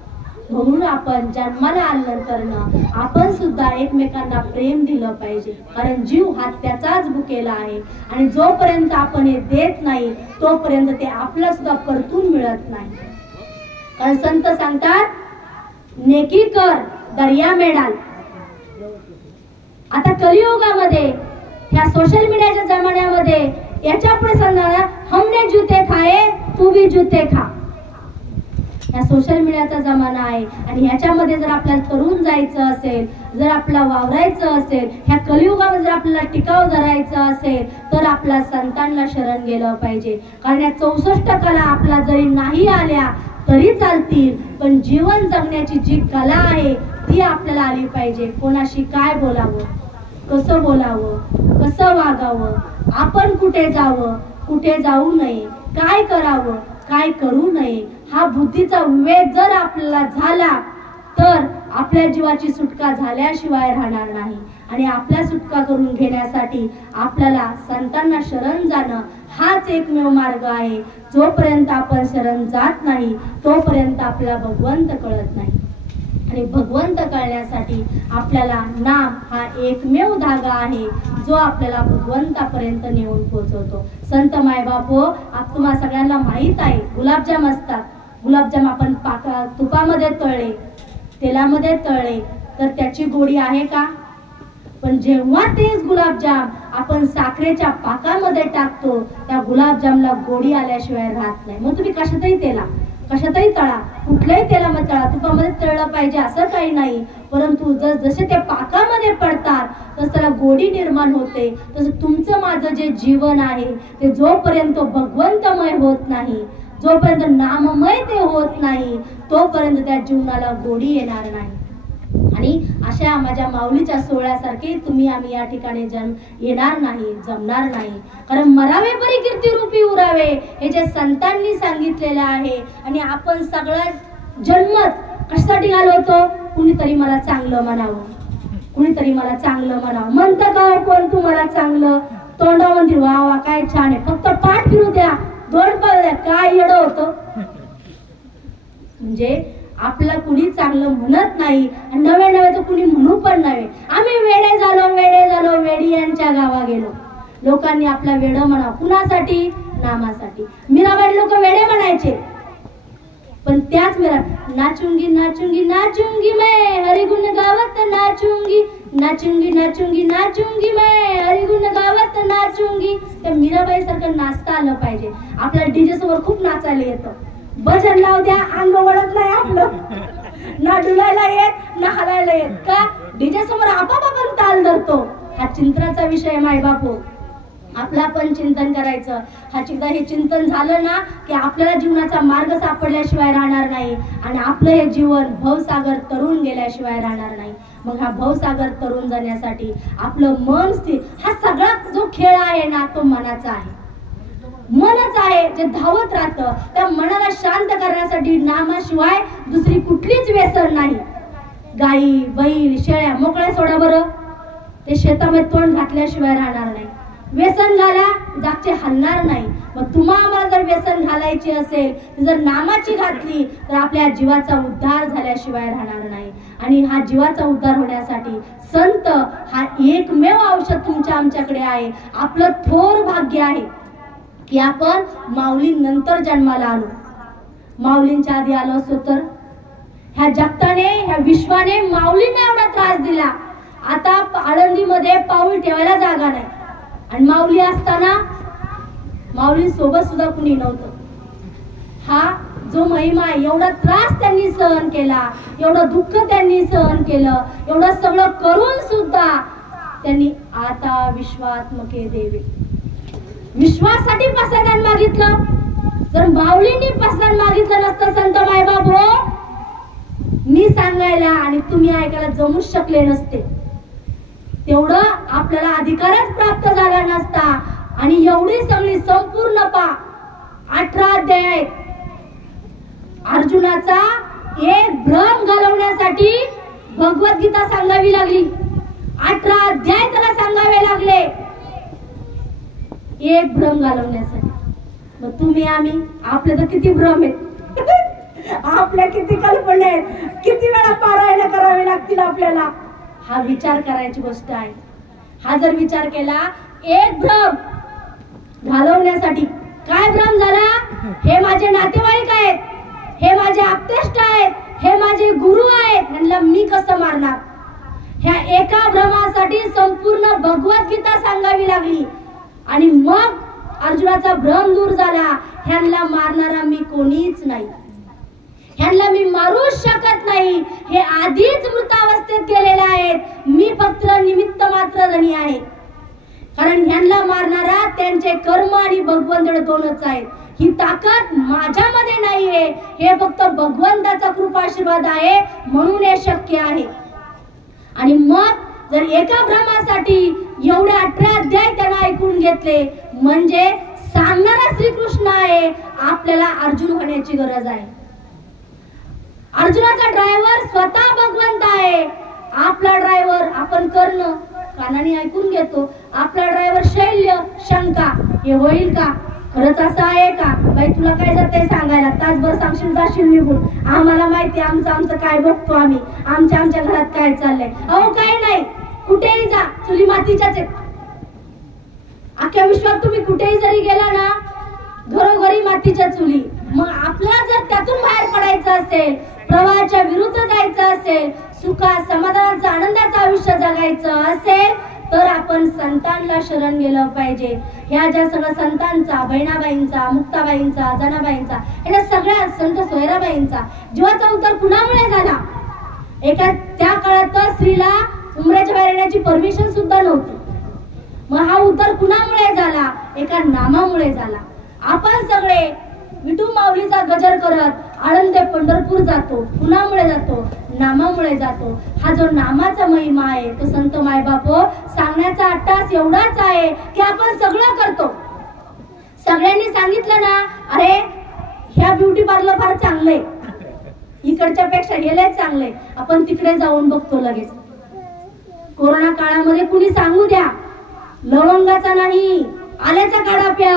म्हणून आपण जन्माला आल्यानंतर आपण सुद्धा एकमेकांना प्रेम दिलं पाहिजे. कारण जीव हा त्याचाच भुकेला आहे, आणि जोपर्यंत आपण हे देत नाही तोपर्यंत ते आपल्याला सुद्धा परतून मिळत नाही. कारण संत सांगतात नेकी कर दर्या मेडाल. आता कलियुगामध्ये ह्या सोशल मीडियाच्या जमान्यामध्ये याच्या पुढे सांगणार हमने जूते खाए तू भी जूते खा. या सोशल मीडियाचा जमाना आहे, आणि ह्याच्यामध्ये जर आपल्याला तरुण जायचं असेल, जर आपल्याला वावरायचं असेल, ह्या कलियुगामध्ये जर आपल्याला टिकाव धरायचं असेल तर आपल्या संतांना शरण गेलं पाहिजे. कारण या 64 कला आपल्या जरी नाही आल्या तरी चालतील, पण जीवन जगण्याची जी कला आहे ती आपल्याला आली पाहिजे. कोणाशी काय बोलावं, कसं बोलावं, कसं वागावं, आपण कुठे जावं, कुठे जाऊ नये, काय करावं, काय करू नये, हा बुद्धीचा विवेक जर आपल्याला झाला तर आपल्या जीवाची सुटका झाल्याशिवाय राहणार नाही. आणि आपल्या सुटका करून घेण्यासाठी आपल्याला संतांना शरण जाणं हाच एकमेव मार्ग आहे. जोपर्यंत आपण शरण जात नाही तोपर्यंत आपल्याला भगवंत कळत नाही. आणि भगवंत कळण्यासाठी आपल्याला नाम हा एकमेव धागा आहे जो आपल्याला भगवंतापर्यंत नेऊन पोहोचवतो. संत मायबाप हो, तुम्हा सगळ्यांना माहीत आहे गुलाबजाम असतात. गुलाबजाम आपण तुपामध्ये तळले, तेलामध्ये तळले तर त्याची गोडी आहे का? पण जेव्हा तेच गुलाबजाम आपण साखरेच्या पाकामध्ये टाकतो त्या गुलाबजामला गोडी आल्याशिवाय राहत नाही. मग तुम्ही कशातही तळा, कुठल्याही तेलामध्ये तळा, तुपामध्ये तळलं पाहिजे असं काही नाही, परंतु जसे ते पाकामध्ये पडतात तसं त्याला गोडी निर्माण होते. तसं तुमचं माझं जे जीवन आहे ते जोपर्यंत भगवंतमय होत नाही, जोपर्यंत नाममय ते होत नाही तोपर्यंत त्या जीवनाला गोडी येणार नाही. आणि अशा माझ्या माऊलीच्या सोहळ्यासारखे तुम्ही आम्ही या ठिकाणी येणार नाही, जमणार नाही. कारण मरावे परी कीर्ती रूपी उरावे हे जे संतांनी सांगितलेलं आहे. आणि आपण सगळा जन्मच कशासाठी घालवतो? कुणीतरी मला चांगलं म्हणावं, कुणीतरी मला चांगलं म्हणावं. म्हणतं का कोण तुम्हाला चांगलं? तोंडामध्ये वा वा काय छान आहे, फक्त पाठ फिरू द्या, दोन पाय द्या, काय येडं होतं. म्हणजे आपला कुणी चांगलं म्हणत नाही आणि नवे तर कुणी म्हणू पण नाही. आम्ही वेडे झालो वेडी यांच्या गावा गेलो. लोकांनी आपला वेड म्हणा कुणासाठी? नामासाठी. मीराबाई लोक वेडे म्हणायचे, पण त्याच नाचूंगी नाचूंगी नाचूंगी मैं हरिगुण गावत नाचूंगी, नाचूंगी नाचूंगी नाचूंगी मैं हरिगुण गावत नाचूंगी. त्या मीराबाई सारखं नाचता आलं पाहिजे. आपल्याला डीजे समोर खूप नाचायला येतं, भजन लाव द्या, अंग वळत नाही आपलं, ना डुलायला येत ना हलायला येत. का? डीजे समोर आपापा ताल धरतो. हा चिंतनाचा विषय माय बापू, आपला पण चिंतन करायचं. हे चिंतन झालं ना की आपल्याला जीवनाचा मार्ग सापडल्याशिवाय राहणार नाही आणि आपलं हे जीवन भवसागर तरुण गेल्याशिवाय राहणार नाही. मग हा भवसागर तरुण जाण्यासाठी आपलं मन स्थिर, हा सगळा जो खेळ आहे ना तो मनाचा आहे. मनच आहे जे धावत राहतं. त्या मनाला शांत करण्यासाठी नामाशिवाय दुसरी कुठलीच व्यसन नाही. गाई बैल शेळ्या मोकळ्या सोडा बरं, ते शेतामध्ये तोंड घातल्याशिवाय राहणार नाही. व्यसन घाला, जागचे हलणार नाही. मग तुम्हाला जर व्यसन घालायची असेल, जर नामाची घातली तर आपल्या जीवाचा उद्धार झाल्याशिवाय राहणार नाही. आणि हा जीवाचा उद्धार होण्यासाठी संत हा एकमेव औषध तुमच्या आमच्याकडे आहे. आपलं थोर भाग्य आहे की आपण माऊली नंतर जन्माला आलो. माऊलींच्या आधी आलो असतो तर ह्या जगताने ह्या विश्वाने माऊलींना एवढा त्रास दिला. आता आळंदीमध्ये पाऊल ठेवायला जागा नाही आणि माऊली असताना माऊली सोबत सुद्धा कुणी नव्हतं. हा जो महिमा आहे, एवढा त्रास त्यांनी सहन केला, एवढं दुःख त्यांनी सहन केलं, एवढं सगळं करून सुद्धा त्यांनी आता विश्वात्मके देवे विश्वासाठी प्रसाद मागितलं. जर माऊलींनी प्रसाद मागितलं नसतं संत मायबाप हो, मी सांगायला आणि तुम्ही ऐकायला जमूच शकले नसते. तेवढं आपल्याला अधिकारच प्राप्त झाला नसता. आणि एवढी सगळी संपूर्ण 18 अध्याय अर्जुनाचा एक भ्रम घालवण्यासाठी भगवद्गीता सांगावी लागली. 18 अध्याय त्याला सांगावे लागले एक भ्रम घालवण्यासाठी. मग तुम्ही आम्ही आपले तर किती भ्रम आहेत, आपल्या किती कल्पना आहेत, किती वेळा पारायण करावे लागतील आपल्याला. हा विचार करायची गोष्ट आहे. हा जर विचार केला एक भ्रम घालवण्यासाठी, काय भ्रम झाला? हे माझे नातेवाईक आहेत, हे माझे आप्तेष्ट आहेत, हे माझे गुरु आहेत, यांना मी कसं मारणार? ह्या एका भ्रमासाठी संपूर्ण भगवद्गीता सांगावी लागली. आणि मग अर्जुनाचा भ्रम दूर झाला. ह्यांना मारणारा मी कोणीच नाही, ह्यांना मी मारूच शकत नाही, हे आधीच मृतावस्थेत गेलेले आहेत, मी फक्त निमित्त मात्र धनी आहे. कारण ह्यांना मारणारा त्यांचे कर्म आणि भगवंत दोनच आहेत. ही ताकद माझ्यामध्ये नाहीये, हे फक्त भगवंताचा कृपाशीर्वाद आहे, म्हणून हे शक्य आहे. आणि मग जर एका भ्रमासाठी एवढे 18 अध्याय त्यांना ऐकून घेतले, म्हणजे सांगणारा श्रीकृष्ण आहे, आपल्याला अर्जुन होण्याची गरज आहे. अर्जुनाचा ड्रायव्हर स्वतः भगवंत आहे. आपला ड्रायव्हर आपण करणं कानाने ऐकून घेतो. आपला ड्रायव्हर शैल्य शंका, हे होईल का, खरंच असं आहे का, बाई तुला काय जाते सांगायला, तासभर सांगशील जाशील निघून, आम्हाला माहिती आमचं काय बघतो आम्ही, आमच्या घरात काय चाललंय. अहो काही नाही, कुठेही जा, चुली मातीच्याच आहेत. अख्ख्या विश्वात तुम्ही कुठेही जरी गेला ना, घरोघरी मातीच्या चुली. मग आपल्याला जर त्यातून बाहेर पडायचं असेल, प्रवाहाच्या विरुद्ध जायचं असेल, सुखा समाधानाचं आनंदाचं आयुष्य जगायचं असेल, तर आपण संतांना शरण गेलं पाहिजे. ह्या ज्या सगळ्या संतांचा, बहिणाबाईंचा, मुक्ताबाईंचा, जनाबाईंचा, या सगळ्या संत सोयराबाईंचा जीवाचा उद्धार कुणामुळे झाला? एका त्या काळात तर स्त्रीला उमऱ्याच्या बाहेर येण्याची परमिशन सुद्धा नव्हती. मग हा उद्धार कुणामुळे झाला? एका नामामुळे झाला. आपण सगळे विठू माऊलीचा गजर करत आळंद ते पंढरपूर जातो. कुणामुळे जातो? नामामुळे जातो. हा जो नामाचा महिमा आहे तो संत मायबापो सांगण्याचा अट्टास एवढाच आहे की आपण सगळं करतो. सगळ्यांनी सांगितलं ना, अरे ह्या ब्युटी पार्लर फार चांगलंय, इकडच्या पेक्षा हे लय चांगलंय, आपण तिकडे जाऊन बघतो लगेच. कोरोना काळामध्ये कुणी सांगू द्या, लवंगाचा नाही आल्याचा काढा प्या,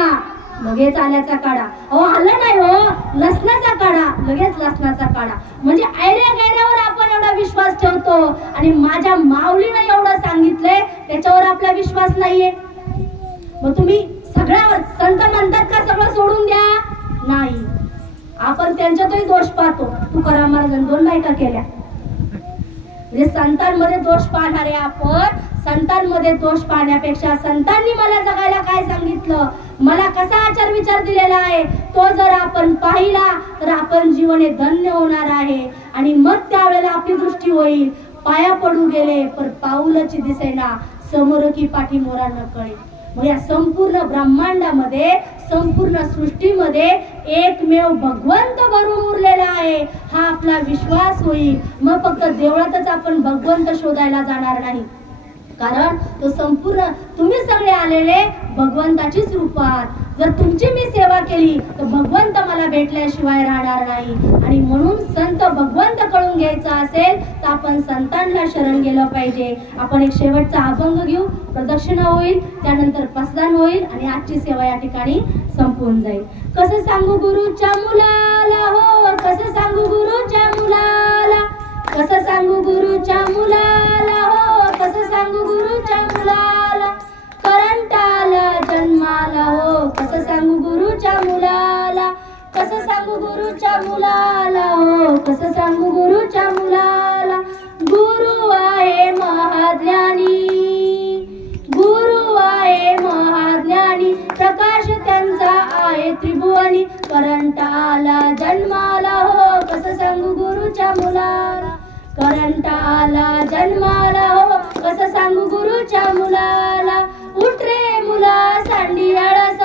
लगेच आल्याचा काढा. अहो आलं नाही हो, लसणाचा काढा, लगेच लसणाचा काढा. म्हणजे ऐऱ्या गैऱ्यावर आपण एवढा विश्वास ठेवतो आणि माझ्या माऊलीने एवढं सांगितलंय त्याच्यावर आपला विश्वास नाहीये. मग तुम्ही सगळ्यावर संत म्हणतात का सगळं सोडून द्या? नाही, आपण त्यांच्यातही दोष पाहतो. तुकाराम महाराजांनी 2 बायका केल्या. म्हणजे संतांमध्ये दोष पाहणारे आपण, संतांमध्ये दोष पाहण्यापेक्षा संतांनी मला जगायला काय सांगितलं, मला कसा आचार विचार दिलेला आहे, तो जर आपण पाहिला तर आपण जीवने धन्य होणार आहे. आणि मग त्यावेळेला आपली दृष्टी होईल, पाया पडू गेले पर पाऊलची दिसेना, समोर की पाठी मोरा न कळे. मग या संपूर्ण ब्रह्मांडामध्ये, संपूर्ण सृष्टीमध्ये एकमेव भगवंत भरून उरलेला आहे, हा आपला विश्वास होईल. मग फक्त देवळातच आपण भगवंत शोधायला जाणार नाही, कारण तो संपूर्ण तुम्ही सगळे आलेले भगवंताचीच रूपात. जर तुमची मी सेवा केली तर भगवंत मला भेटल्याशिवाय राहणार नाही. आणि म्हणून संत भगवंत कळून घ्यायचा असेल तर आपण संतांना शरण गेलं पाहिजे. आपण एक शेवटचा अभंग घेऊ, प्रदक्षिणा होईल, त्यानंतर पसदान होईल आणि आजची सेवा या ठिकाणी संपून जाईल. कसं सांगू गुरुच्या मुलाला हो, कसं सांगू गुरुच्या मुलाला, कसं सांगू गुरुच्या मुलाला हो, कसं सांगू गुरुच्या मुलाला, करंट आला जन्माला हो, कसं सांगू गुरुच्या मुलाला, कसं सांगू गुरुच्या मुलाला हो, कसं सांगू गुरुच्या मुलाला. गुरु आहे महाज्ञानी, गुरु आहे महाज्ञानी, प्रकाश त्यांचा आहे त्रिभुवनी, करंट आला जन्माला हो, कसं सांगू गुरुच्या मुलाला, करंट आला जन्माला हो, कसं सांगू गुरुच्या मुलाला. उठ रे मुला सांडी आळस,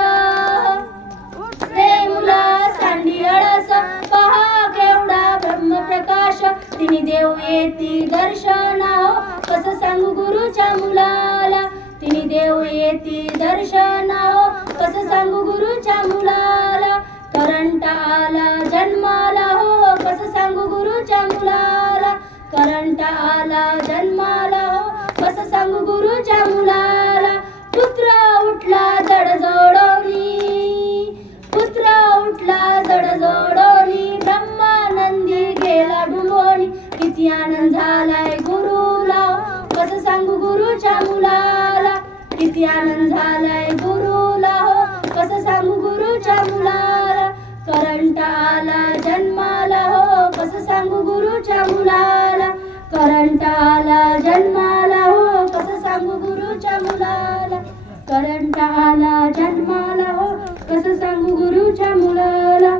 उठ रे मुला सांडी आळस, पहा केवढा ब्रह्मप्रकाश, तिन्ही देव येती दर्शना हो, कसं सांगू गुरुच्या मुलाला, तिन्ही देव येती दर्शना हो, कसं सांगू गुरुच्या मुलाला. करंट आला जन्माला हो, कसं सांगू गुरुच्या मुलाला, करंट आला जन्माला हो, कसं सांगू गुरुच्या मुलाला. पुत्र उठला जड जोडोनी, पुत्र उठला जड जोडोनी, ब्रह्मानंदी गेला डुंबोनी, किती आनंद झालाय गुरुला, कसं सांगू गुरुच्या मुलाला, किती आनंद झालाय गुरुला हो, कसं सांगू गुरुच्या मुलाला. करंट आला जन्माला हो, कसं सांगू गुरुच्या मुलाला, करंट आला जन्माला हो, कसं सांगू गुरुच्या मुलाला, करंट आला जन्माला हो, कसं सांगू गुरुच्या मुलाला.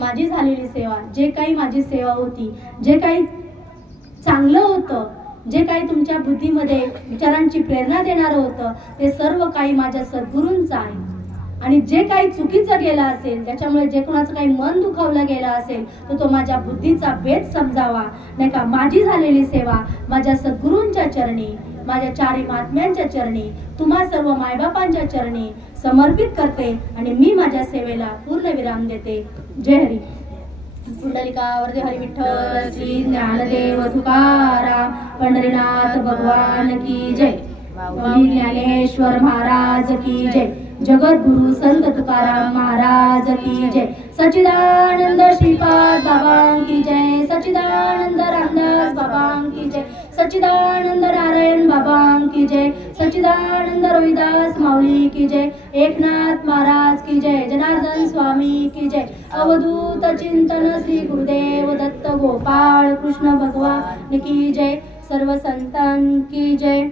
माझी झालेली सेवा, जे काही माझी सेवा होती, जे काही चांगलं होतं, जे काही तुमच्या बुद्धीमध्ये विचारांची प्रेरणा देणारं होतं, ते सर्व काही माझ्या सद्गुरूंचं आहे. आणि जे काही चुकीचं गेलं असेल, त्याच्यामुळे जे कोणाचं काही मन दुखावलं गेलं असेल, तर तो माझ्या बुद्धीचा भेद समजावा, नाही का. माझी झालेली सेवा माझ्या सद्गुरूंच्या चरणी, माझ्या 4 महात्म्यांच्या चरणी, तुम्हा सर्व मायबापांच्या चरणी समर्पित करते आणि मी माझ्या सेवेला पूर्ण विराम देते. जय हरी. पुंडलिकावरती हरी विठ्ठल श्री ज्ञानदेव तुकाराम पंढरीनाथ भगवान की जय। ज्ञानेश्वर महाराज की जय। जगद्गुरु संत तुकाराम महाराज की जय। सच्चिदानंद श्रीपाद बाबा की जय। सच्चिदानंद रामदास बाबा की जय। सच्चिदानंद नारायण बाबा की जय। सच्चिदानंद रविदास माऊली की जय। एकनाथ महाराज की जय। जनार्दन स्वामी की जय। अवधूत चिंतन श्री गुरुदेव दत्त गोपाळ कृष्ण भगवान की जय। सर्व संतान की जय।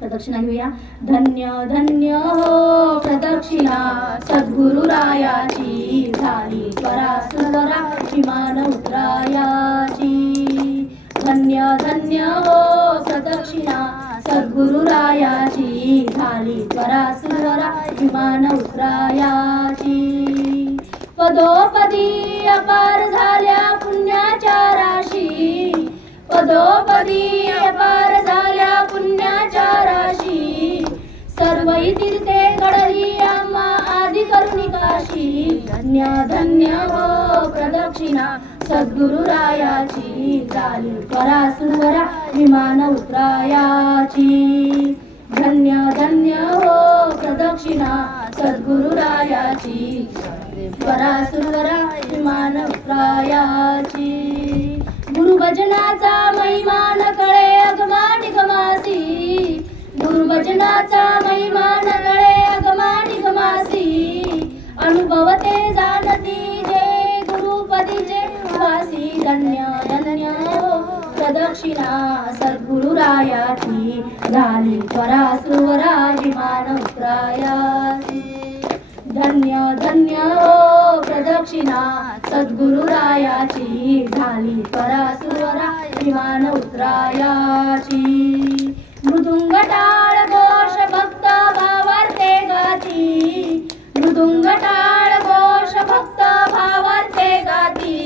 प्रदक्षिणा घेऊया। धन्य धन्य हो प्रदक्षिणा सद्गुरुरायाची झाली त्वरा सुंदरा विमान उतरायाची। धन्य धन्य हो प्रदक्षिणा सद्गुरुरायाची झाली त्वरा सुंदरा विमान उतरायाची। पदोपदी अपार झाल्या पुण्याच्या राशी। पदोपदी अपार झाल्या पुण्याच्या राशी। सर्व तीर्थे घडली आम्हा आदि करुणिकाशी। धन्य धन्य हो प्रदक्षिणा सद्गुरुरायाची झाली त्वरा सुंदरा विमान उतरायाची। धन्य धन्य हो प्रदक्षिणा सद्गुरुरायाची त्वरा सुंदरा विमान उतरायाची। गुरुभजनाचा महिमा न कळे अगमा निगमासी। गुरुभजनाचा महिमा न कळे अगमा निगमासी। अनुभवते जाणती जे गुरुपदीचे वासी। धन्य धन्य हो प्रदक्षिणा सद्गुरुरायाची झाली त्वरा सुंदरा विमान उतरायाची। धन्य धन्य हो प्रदक्षिणा सद्गुरुरायाची झाली त्वरा सुंदरा विमान उतरायाची। मृदुंग टाळ घोष भक्त भावार्थे गाती। मृदुंग टाळ घोष भक्त भावार्थे गाती।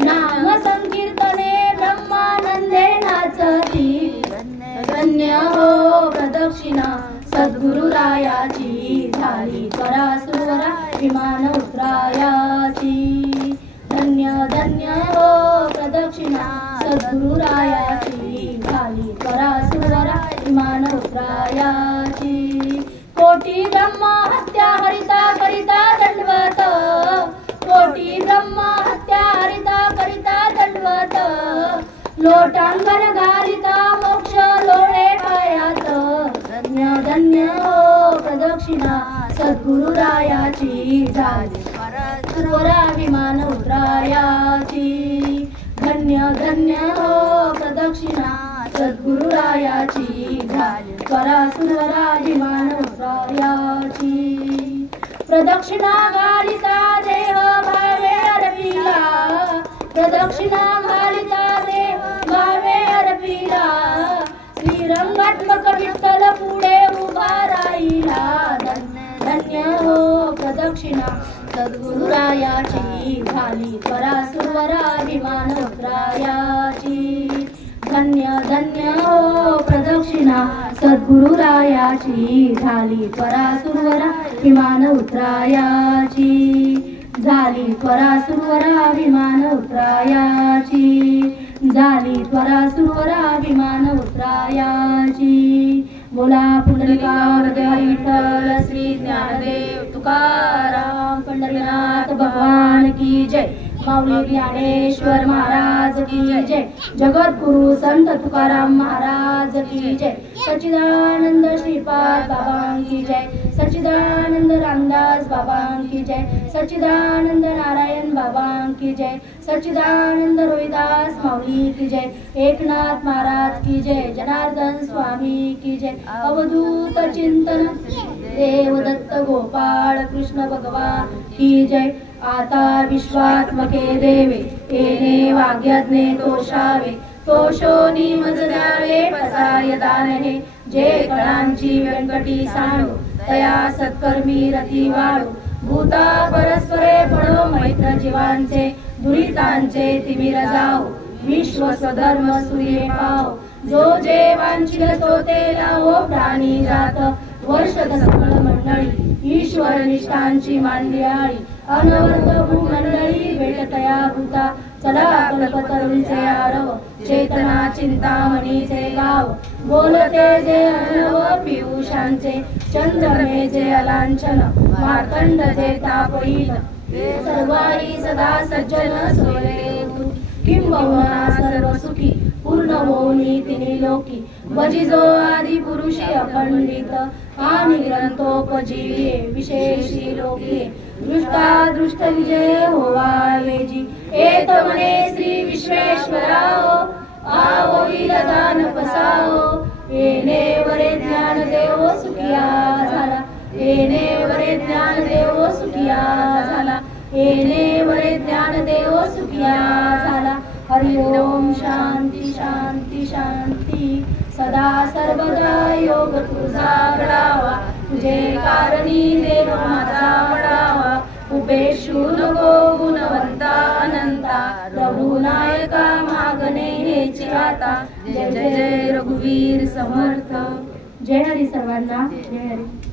नाम संकीर्तने ब्रह्मानंदे नाचती। धन्य हो प्रदक्षिणा सद्गुरुरायाची झाली त्वरा सुंदरा विमान उतरायाची। धन्य धन्य हो प्रदक्षिणा सद्गुरुरायाची झाली त्वरा सुंदरा विमान उतरायाची। कोटी ब्रह्म हत्या हरिता करिता दंडवत। कोटी ब्रह्म हत्या हरिता करिता दंडवत। लोटांगण घालिता मोक्ष लोळे पायात। धन्य धन्य हो प्रदक्षिणा सद्गुरुरायाची झाली त्वरा विमान उतरायाची। धन्य धन्य हो प्रदक्षिणा सद्गुरुरायाची झाली त्वरा सुंदरा विमान उतरायाची। प्रदक्षिणा घालिता देह भावे अर्पिला। प्रदक्षिणा घालिता देह भावे अर्पिला। श्रीरंगात्मक विठ्ठल पुढे उभा राहिला। धन्य हो प्रदक्षिणा सद्गुरुरायाची झाली त्वरा सुंदरा विमान उतरायाची। धन्य धन्य हो प्रदक्षिणा सद्गुरुरायाची झाली त्वरा सुंदरा विमान उतरायाची। झाली त्वरा सुंदरा विमान उतरायाची। झाली त्वरा सुंदरा विमान उतरायाची। बोला पुंडलिकावरती हरी विठ्ठल श्री ज्ञानदेव तुकाराम पंढरीनाथ भगवान की जय। माऊली ज्ञानेश्वर महाराज की जय। जगद्गुरु संत तुकाराम महाराज की जय। सच्चिदानंद श्रीपाद बाबा की जय। सच्चिदानंद रामदास बाबा की जय। सच्चिदानंद नारायण बाबा की जय। सच्चिदानंद रविदास माऊली की जय। एकनाथ महाराज की जय। जनार्दन स्वामी की जय। अवधूत चिंतन देव दत्त गोपाळ कृष्ण भगवान की जय। आता विश्वात्मके देवे येणे वाग्यज्ञे तोषावे। तोषोनी मज द्यावे पसाय दानहे। जे कळांची व्यंकटी सांडो तया सत्कर्मी रती वाढो। भूता परस्परे पडो मैत्र जीवांचे। दुरितांचे तिमिर जाओ विश्व स्वधर्म सूर्ये पाओ। जो जे वांछिल तो ते लावो प्राणी जात। वर्ष सकळ मंडळी ईश ईश्वर निष्ठांची मांडली आळी अनवर्त भूमंडळी भेटतया भूता चला कल्पतरूंचे आरव चेतना चिंतामणीचे गाव बोलते जे अर्णव पियुषांचे चंद्रमे जे अलांछन मार्तंड जे तापईन सर्वारी सदा सज्जन सोयरेतु किंबहुना सर्व सुखी पूर्ण होनी तिनी लोकी बजिजो आदि पुरुषी अखंडित आणि ग्रंथोपजीवे विशेषी लोके दृष्टा दृष्ट विजय होवा वेजी एत मने श्री विश्वेश्वराओ आवोईल दान पसाओ येणे वरे ज्ञान देव सुखिया झाला येणे वरे ज्ञान देव सुखिया झाला येणे वरे ज्ञान देव सुखिया झाला हरि ओम शांती शांती शांती सदा सर्वदा योग तुझा घडावा तुझे कारणी देव माझा वडावा उपेक्षू नको गुणवंता अनंता रघुनायका मागणे हेची आता जय जय रघुवीर समर्थ जय हरी सर्वांना जय हरी